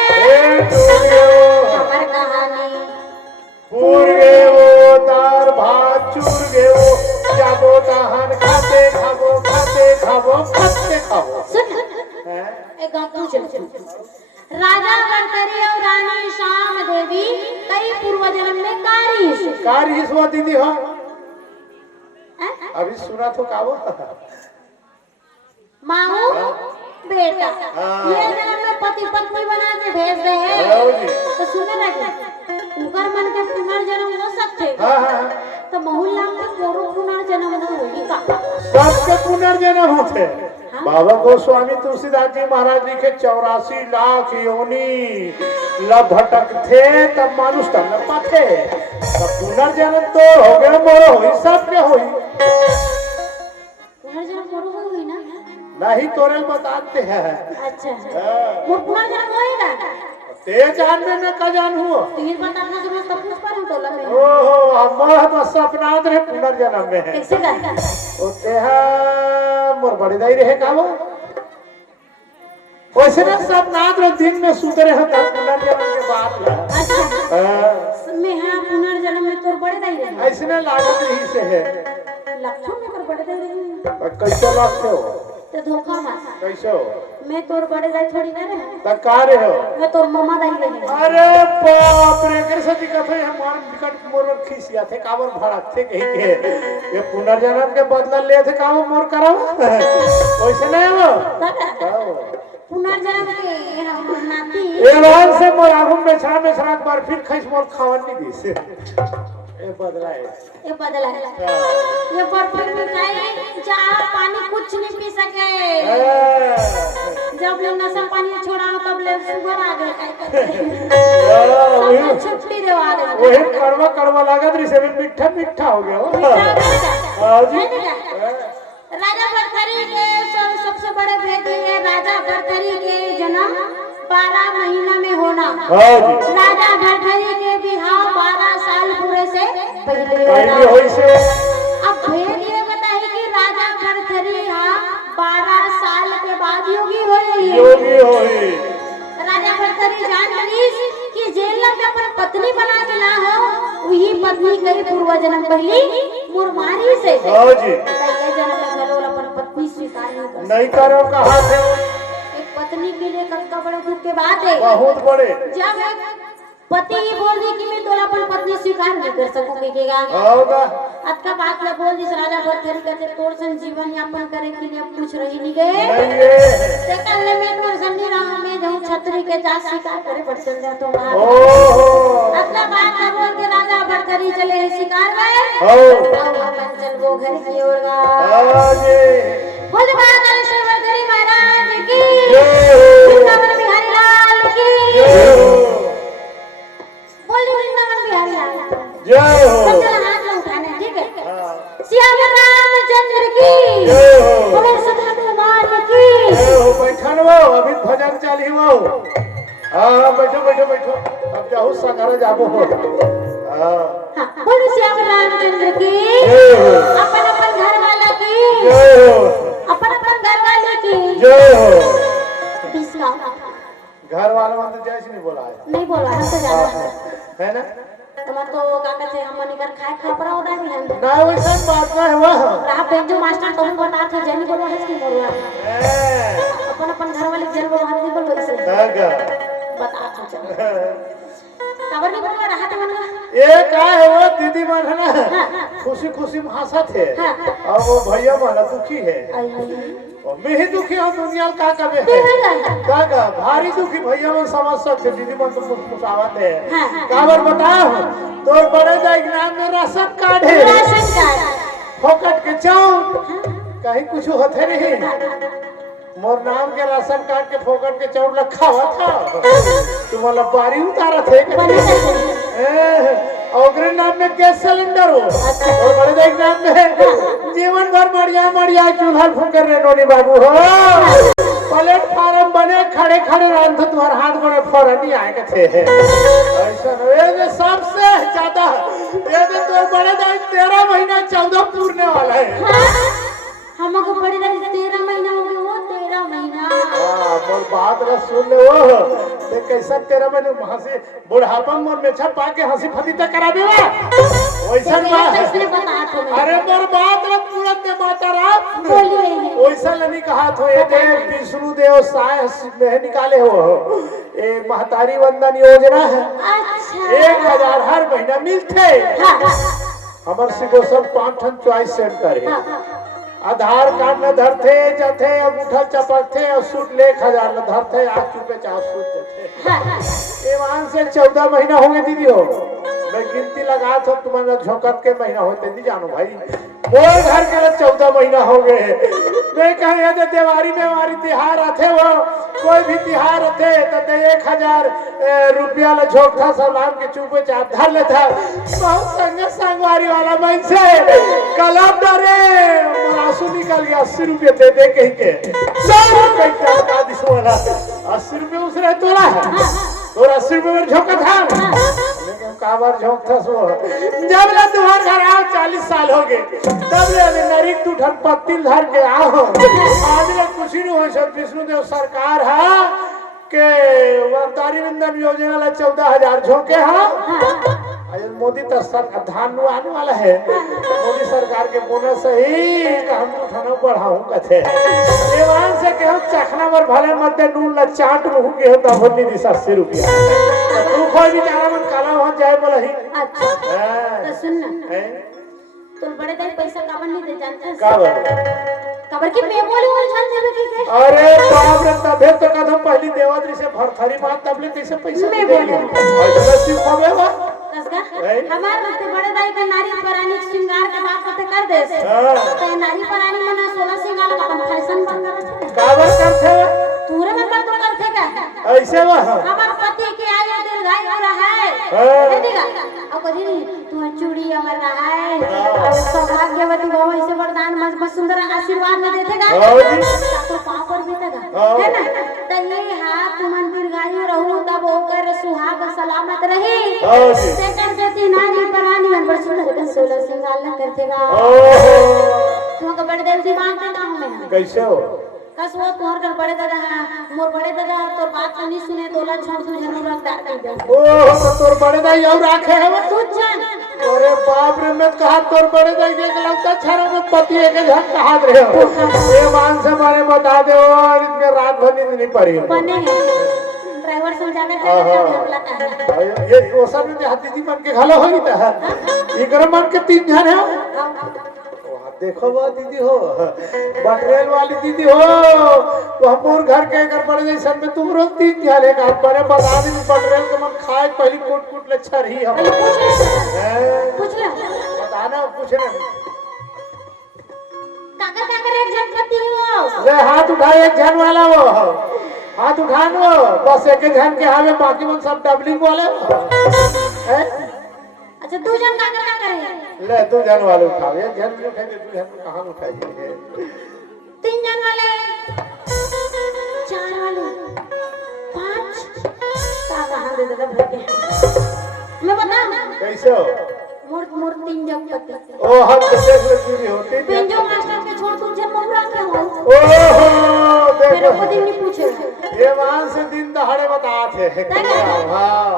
हमार कहानी पूर्वे वो तार भात चूर गे वो जाबो तहन खाते खाबो सुन एक गाँव पूछ राजा बरतरी और रानी श्याम देवी कई पूर्व जन्म में कारिश हुआ दीदी हो अभी सुना तो काबो माऊ बेटा ये जन्म में पति पत्नी बना के भेज रहे हैं तो सुने ना उनकर मन के पुनर्जन्म हो सकते तो मोहल्ला में कोरो पुनर्जन्म न होगी का सबके पुनर्जन्म होते बाबा गोस्वामी तुलसीदास जी महाराज जी के 84 लाख योनि भटक थे तब मानुष तब न पाते तब पुनर्जन्म तो हो गए मोरो हुई सबके हुई पुनर्जन्म मोरो हुई ना नहीं तोरे बताते हैं अच्छा वो पुनर्जन्म होएगा ते जानने में का जान हुआ तीन बार अपना जो सब कुछ पर टोला में ओहो अम्मा बस अपना रे पुनर्जन्म में है कैसे का ओ तेहा मोर बड़ी दाई रहे काबो वैसे ना सब नाद रे दिन में सुतरे हो तब पुनर्जन्म के बाद अच्छा मैं हां पुनर्जन्म में तोर बड़े दाई रहे ऐसे ना लागत ही से है लक्षण में कर बड़े दाई रहे कैसे लगते हो तो धोखा मार कैसे हो मैं तोर बड़े दाई थोड़ी ना रहे तकारे हो मैं तोर मम्मा दाई रहे अरे बाप रे कैसे दिक्कत है हमार निकट मोर खिसिया थे काबर भड़क थे कहीं के ये पुनर्जन्म के बदला ले थे काबर मोर कराओ वैसे नहीं हो पुनर्जन्म के हम नाती ए रात से मोर आगुम में छड़ा बार फिर खइस मोर खावन नहीं दी से ये बदला है ये बर्फी मिठाई चाय पानी कुछ नहीं पी सके जब ले नशा पानी छोड़ा तब ले शुगर आ गए छुट्टी देवा दे वही कड़वा लागत रही से मीठा मीठा हो गया हां जी राजा भरतरी के सबसे बड़े भेद है राजा भरतरी के जन्म 12 महीना में होना राजा भरतरी के बिहार 12 साल पूरे से पहले होई से अब भेद ये बताइए कि राजा भरतरी 12 साल के बाद योगी होई राजा भरतरी जान ली कि जेल में अपन पत्नी बना के ना हो वही पत्नी कई पूर्व जन्म पहली मुरमारी से हां जी ये जन्म में घरों अपन पत्नी स्वीकार नहीं करो कहां से एक पत्नी के लिए कब का बड़े दुख के बात है बहुत बड़े जब पति ये बोल दी कि मैं तोला अपन पत्नी स्वीकार नहीं कर सकूंगी केगा होगा आज का बात ले बोल दिस राजा भरथरी कहते तोर सन जीवन यापन करे के लिए कुछ रही नहीं गए नहीं है ते कल में तोर संगी रहा मैं जाऊं छतरी के जा स्वीकार करे पड़ चल जा तो वहां ओहो आज का बात ले बोल के राजा भरथरी चले शिकार में हो अपन चल वो घर की ओर गा आजे बोल महाकालेश्वर भरथरी महाराज की जय हो वृंदावन बिहारी लाल की जय हो बोल वृंदावन बिहारी लाल जय हो चल हाथ में उठाने ठीक है हाँ, श्याम रामचंद्र की जय हो पवन सुधा कुमार की जय हो बैठन वो अभी भजन चाली वो हाँ बैठो बैठो बैठो अब जाओ संघारा जाबो हो हाँ हाँ, बोल श्याम रामचंद्र की जय हो अपन अपन घर वाला की जय हो अपन अपन घर वाले की जय हो बिस्ला घर वाला मन तो जैसे नहीं बोला है नहीं बोला हम तो जाना है ना तुम तो का कहते हम निकर खाए खपरा होता भी हम ना वैसा बात ना है वह रहा बेंजो मास्टर तुम बता थे जैनी बोलो है कि बोलवा अपन अपन घर वाले जल बोलो हम नहीं बोलो इसे दागा बता तो चल खबर नहीं बोलवा रहा था मन ये का है वो दीदी मन है ना खुशी खुशी हंसा थे और वो भैया मन दुखी है और मैं ही दुखी हूँ दुनिया का कबे है काका भारी दुखी भैया मन समझ सकते दीदी मन तो मुस्कुरावत है काबर बताओ तो बड़े जाए नाम में राशन कार्ड है राशन कार्ड फोकट के चाउर कहीं कुछ होते नहीं मोर नाम के राशन कार्ड के फोकट के चाउर रखा हुआ था तुम्हारा बारी उतारा थे और नाम में गैस सिलेंडर हो और बड़े देख नाम में जीवन भर मरिया मरिया चूल्हा फूकर रहे नोनी बाबू हो प्लेटफार्म बने खड़े खड़े रांध तुम्हारे हाथ बने फौरन आए के थे ऐसा ये सबसे ज्यादा ये तो बड़े देख 13 महीना 14 पूरने वाला है हमको बड़ी लगी 13 महीना हो गए वो 13 महीना मोर बात रे सुन ले वो ते कैसा 13 महीने हंसी बुढ़ापा मोर में छप पाके हंसी फती तक करा देवा वैसा बात इसने बताया था मैं अरे मोर बात रे पूरा ते माता रा बोलिए वैसा नहीं कहा तो ये दे विष्णु देव साय में निकाले हो ए महतारी वंदन योजना है अच्छा 1000 हर महीना मिलते हमर सिको सब 5 ठन चॉइस सेंटर है आधार कार्ड न धरते जथे अंगूठा चपकते और सूट ले 1000 न धरते आज चुपे चाप सूट देते ये वहां से 14 महीना हो गए दीदी हो मैं गिनती लगा तो तुम्हारा झोंकत के महीना होते नहीं जानो भाई मोर घर के 14 महीना हो गए मैं कहे ये दिवाली में हमारी तिहार आते वो कोई भी तिहार आते तो 1000 रुपया ला झोंकता सलाम के चुपे चाप धर लेता बहुत संगवारी वाला मन से कलम डरे आंसू निकल गया 80 रुपये दे दे कहीं के 100 रुपये का दिस वाला 80 रुपये उसने तोला है और 80 रुपये में झोंका था लेकिन काबर झोंकता सो जब ले तुम्हार घर आओ 40 साल हो गए तब ले नरिक तू ठन पत्तिल धर के आओ आज ले कुछ नहीं हो सब विष्णु देव सरकार है के वरदारी वंदन योजना ला 14000 झोंके हां मोदी तो सरकार धान आने वाला है मोदी सरकार के बोनस ही हम तो थाना बढ़ाऊं कथे देवान से के हम चखना पर भले मत नून ला चाट मुंह के होता भन्नी दी 80 रुपया तू कोई भी चारा मन काला हो जाए बोला ही अच्छा तो सुन ना तो बड़े दाई पैसा काबर नहीं दे जानते काबर की मैं बोली बोल जान देवे की अरे बाप रे तबे तो कदम पहली देवाद्री से भरथरी बात तबले कैसे पैसा मैं बोली ऐसा सिर्फ होवे बा हमार लगते बड़े दाई का नारी परानी श्रृंगार के बात करते कर दे तो नारी परानी में 16 श्रृंगार का अपन फैशन बन गया काबर करथे पूरे में कर तो करथे का ऐसे वह हमार पति के आयु दीर्घायु हो रहा है देखा अब कही तू चूड़ी अमर रहा है और सौभाग्यवती बहु ऐसे वरदान मस्त सुंदर आशीर्वाद में देतेगा तो पांव पर बीतेगा है ना तो ये हाथ तुमन दीर्घायु रहू तब ओकर सुहाग सलामत रही सेकंड देती नानी परानी मन पर सुंदर के 16 श्रृंगार न करतेगा तुमको बड़े देव दिमाग में काम में कैसे हो कस वो तोहर कर बड़े दादा मोर बड़े दादा तोर बात नहीं सुने तोला छोड़ दू जरूर रखता दे ओ तो तोर बड़े दाई और राखे है तू जान अरे बाप रे मैं कहा तोर बड़े दाई के लगता छारा में पति है के झन कहा रहे हो ये मान से मारे बता दे और इसमें रात भर नींद नहीं पड़ी बने ड्राइवर से ज्यादा ये ओसा में हाथी दी मन के घालो होई त इकर मन के 3 जन है देखो बा दीदी हो बटरेल वाली दीदी हो तो हमर घर के अगर बड़े जैसन में तुम रोज 3 जन है का पर बता दी बटरेल के मन खाए पहली कूट ले छरही हम पूछ ले बताना पूछने काका एक जन पति हो ले हाथ उठाए एक जन वाला वो हाथ उठानो बस एक जन के हावे बाकी मन सब डबलिंग वाले हैं अच्छा 2 जन का करे ले 2 जन वाले उठाओ एक जन भी उठाए 2 जन कहां उठाएंगे 3 जन वाले 4 वाले 5 कहां दे देता भर के मैं बता कैसे हो मोर 3 जन पति ओ हम देख ले पूरी होती पेंजो मास्टर के छोड़ तुम जन मोरा के हो ओहो मेरे देखो को दिन नहीं पूछे ये मान से दिन दहाड़े बताते हैं हां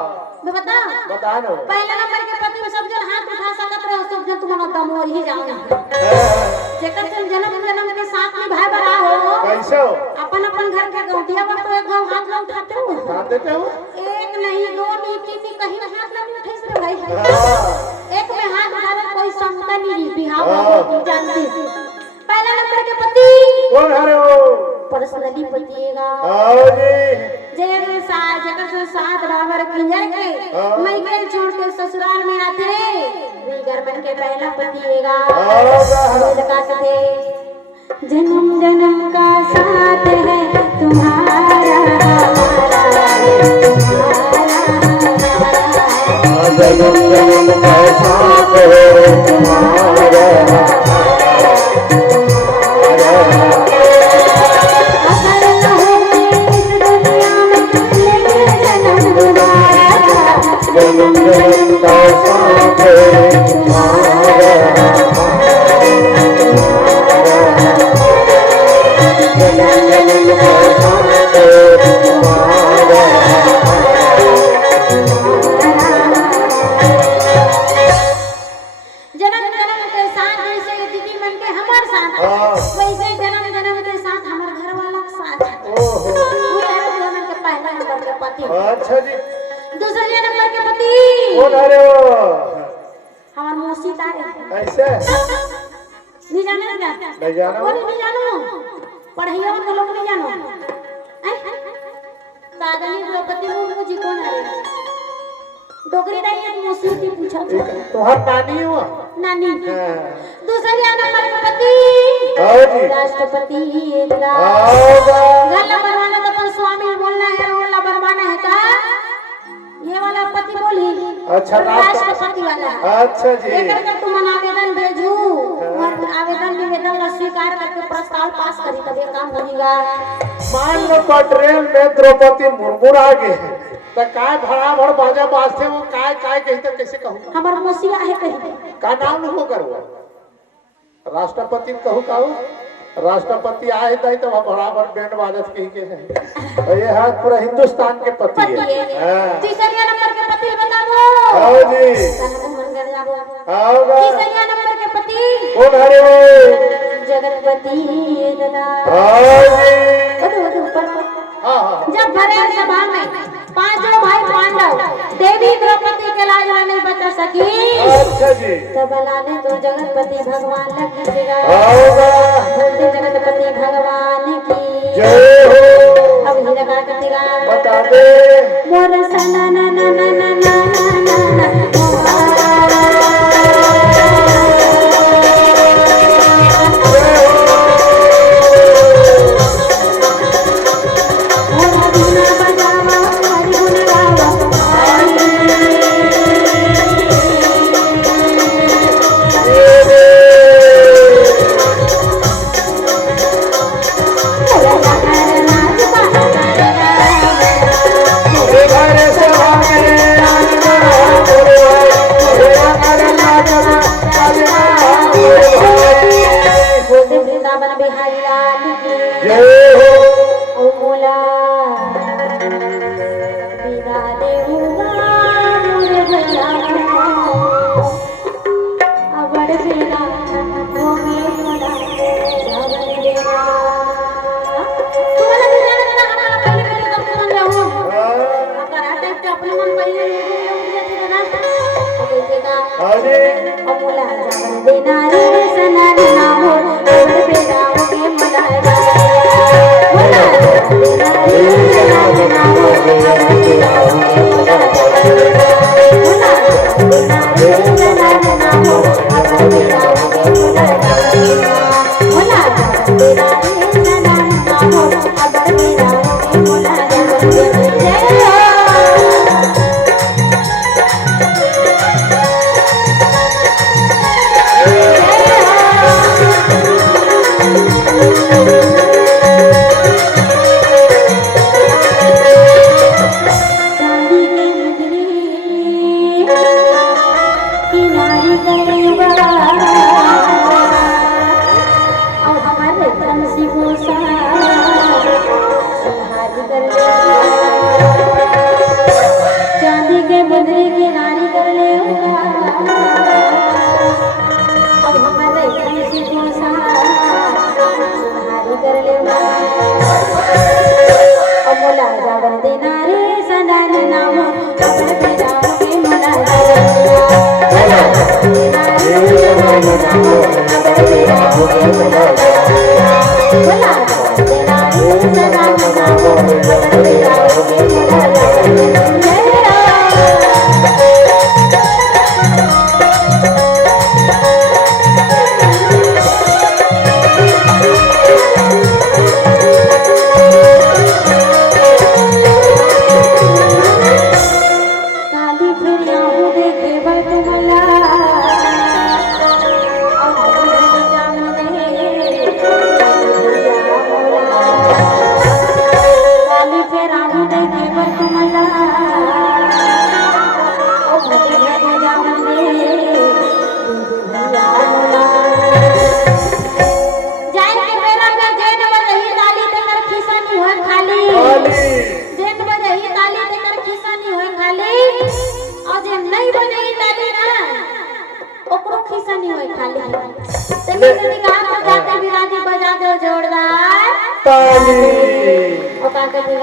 मैं बता नो पहला नंबर के पति सब जन हाथ उठा सकत रहो सब जन तुम्हारा दम और ही जाओगे जेकर जन्म के साथ में भाई बड़ा हो कैसे हो अपन घर के गौटिया पर तो एक गांव हाथ में उठाते हो देते हो एक नहीं 2 नहीं 3 नहीं कहीं हाथ में उठाई से भाई एक में हाथ उठावे कोई समता नहीं बिहाव जानती पहला नंबर के पति कौन है वो पर्सनली पतिएगा आओ जी जेकर साथ बराबर किंजर के मैं के छोड़ के ससुराल में आते वीगर बन के पहला पतिएगा लगा के जन्म जन्म का साथ है तुम्हारा जन्म जन्म का साथ है तुम्हारा जन्म जन्म का साथ है तुम्हारा जन्म जन्म का साथ है तुम्हारा जन्म जन्म के साथ जैसे दीदी मन के हमार साथ वैसे जन्म जन्म के साथ हमार घर वाला के साथ ओहो वो है जन्म के पहला नंबर के पति अच्छा जी दूसरे नंबर के पति कौन है वो हमार मौसी तारे ऐसे नहीं जाने ना नहीं जानो वो नहीं जानो पढ़ाइयों में लोग नहीं जानो साधनी द्रौपदी मुर्मू जी कौन है डोगरी दाई एक मौसी की पूछा तोहर नानी हो नानी दूसरे नंबर के पति आओ जी राष्ट्रपति इंदिरा आओगा गला बनवाना तो अपन स्वामी बोलना है वाला बनवाना है का ये वाला पति बोली अच्छा राष्ट्रपति वाला अच्छा जी लेकर के तुम आवेदन भेजू और निवेदन ला स्वीकार करके प्रस्ताव पास करी तब ये काम होगा मान लो पटरेल में द्रौपदी मुर्मू आ गए तो काय भड़ा भड़ बाजा बाजते वो काय कहते कैसे कहूँ हमार मौसिया है कहीं का नाम हो करो राष्ट्रपति कहूँ कहूँ राष्ट्रपति आए थे तो वह बराबर बैंड बाजत कही के है और ये है पूरा हिंदुस्तान के पति है तीसरा नंबर के पति बताओ आओ जी मंगल जाबो आओगा तीसरा नंबर के पति कौन है वो जगतपति दादा आओ जी ऊपर हां जब भरे सभा में पांचों भाई पांडव देवी द्रौपदी के लाज नहीं बचा सकी अच्छा जी तब लाने तो जगतपति भगवान लगी जगह आओगा बोलते जगतपति भगवान की जय हो अब ही लगा के तिरा बता दे मोर सना ना ना ना ना ना ना ना घरे बेटा अरे अमोला जावन देनारे सनन नामो अबर बेटा के मला मोला देनारे सनन नामो अबर बेटा के मला मोला देनारे सनन नामो अबर बेटा के मला मोला देनारे सनन नामो अबर बेटा के मला चांदी के मुद्रे की नारी कर ले अब हमारे किसी को सुधारी कर ले अमोला जावन देना रे सनन नाम अपने पिता के मोला मोला देना रे सनन नाम अपने पिता के मोला मोला देना रे सनन नाम अपने पिता के मोला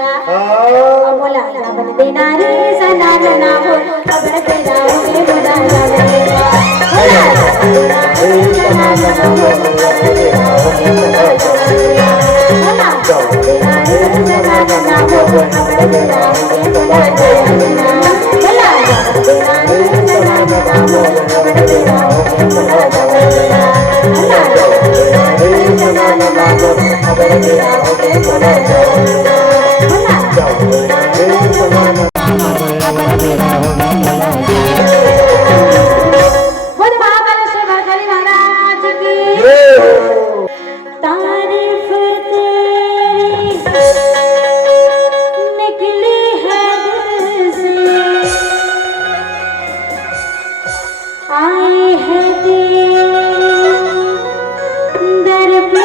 मोला जावन देना रे सनन नाम अबर बेटा के मोला मोला देना रे सनन नाम अबर बेटा के मोला मोला देना रे सनन नाम अबर बेटा के मोला मोला देना रे सनन नाम अबर बेटा के मोला मोला देना रे सनन नाम अबर बेटा के मोला तारीफ तेरी निकली है दिल से आए है दर पे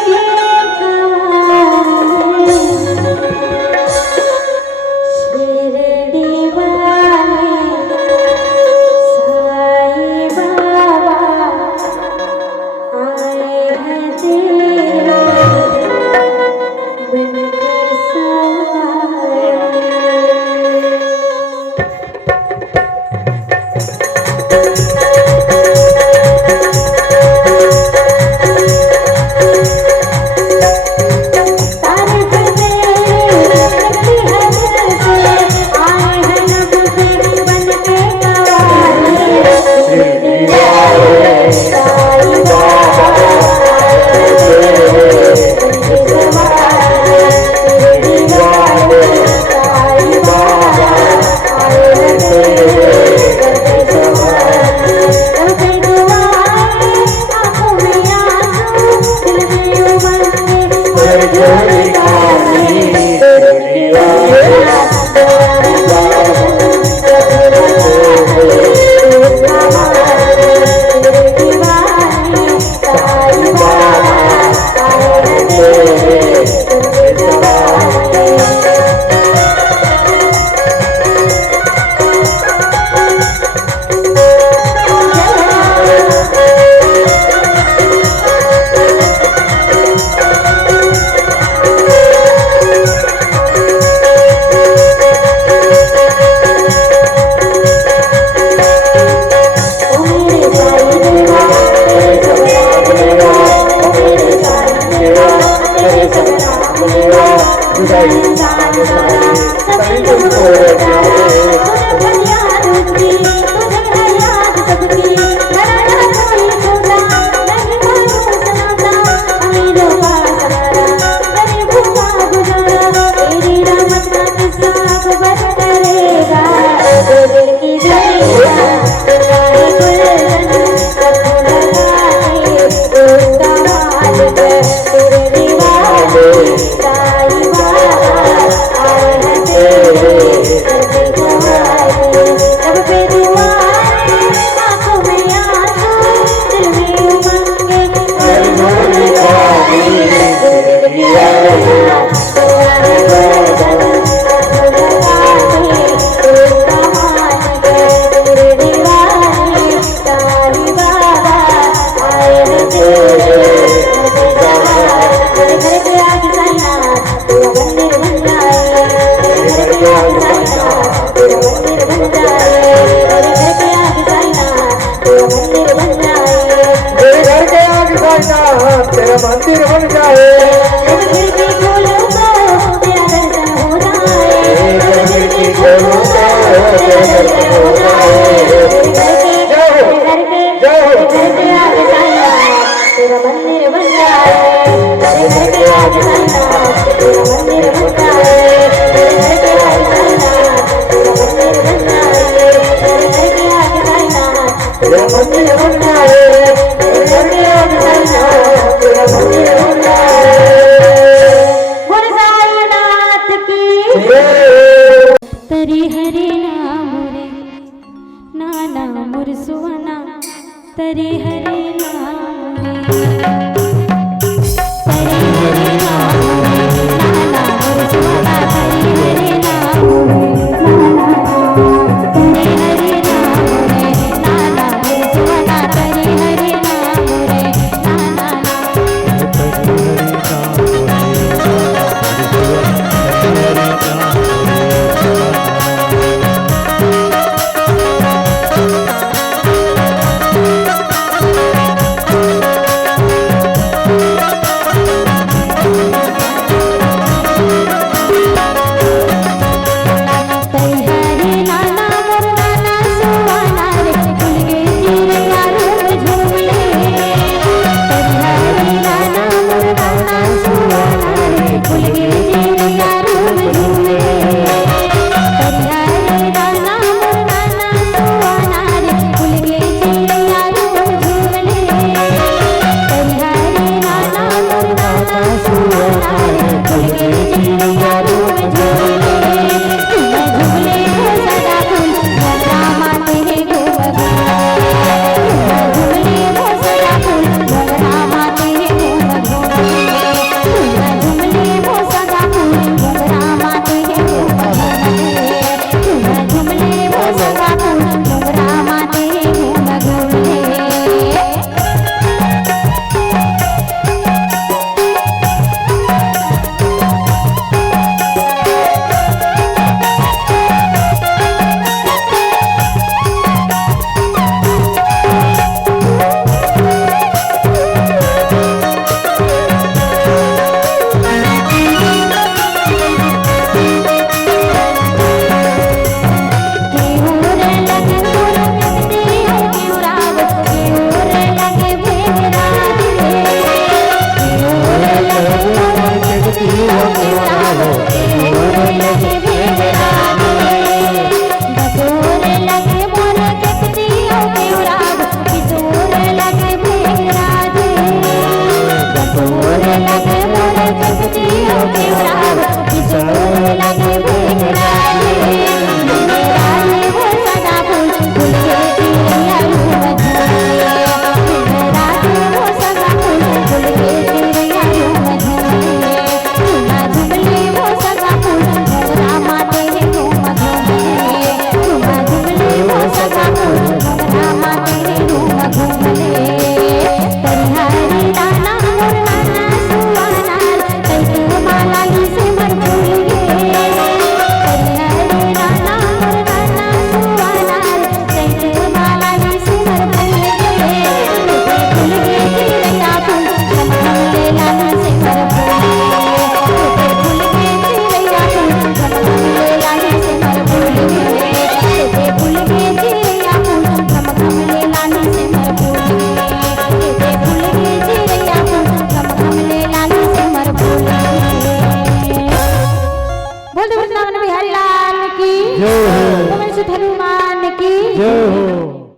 तेरा मंदिर बन जाए जब खिड़की खोलो तो तेरा दर्शन हो जाए जब खिड़की खोलो तो तेरा दर्शन हो जाए तेरे घर के आगे साइना तेरा मंदिर बन जाए तेरे घर के आगे साइना तेरा मंदिर बन जाए तेरे घर के आगे साइना तेरा मंदिर बन जाए तेरे घर के आगे साइना तेरा मंदिर बन जाए तेरे घर के आगे साइना तेरा मंदिर बन जाए बोल साईनाथ की तरी हरे नाम रे नाना मुरसुवना तरी हरे नाम रे तरी हरे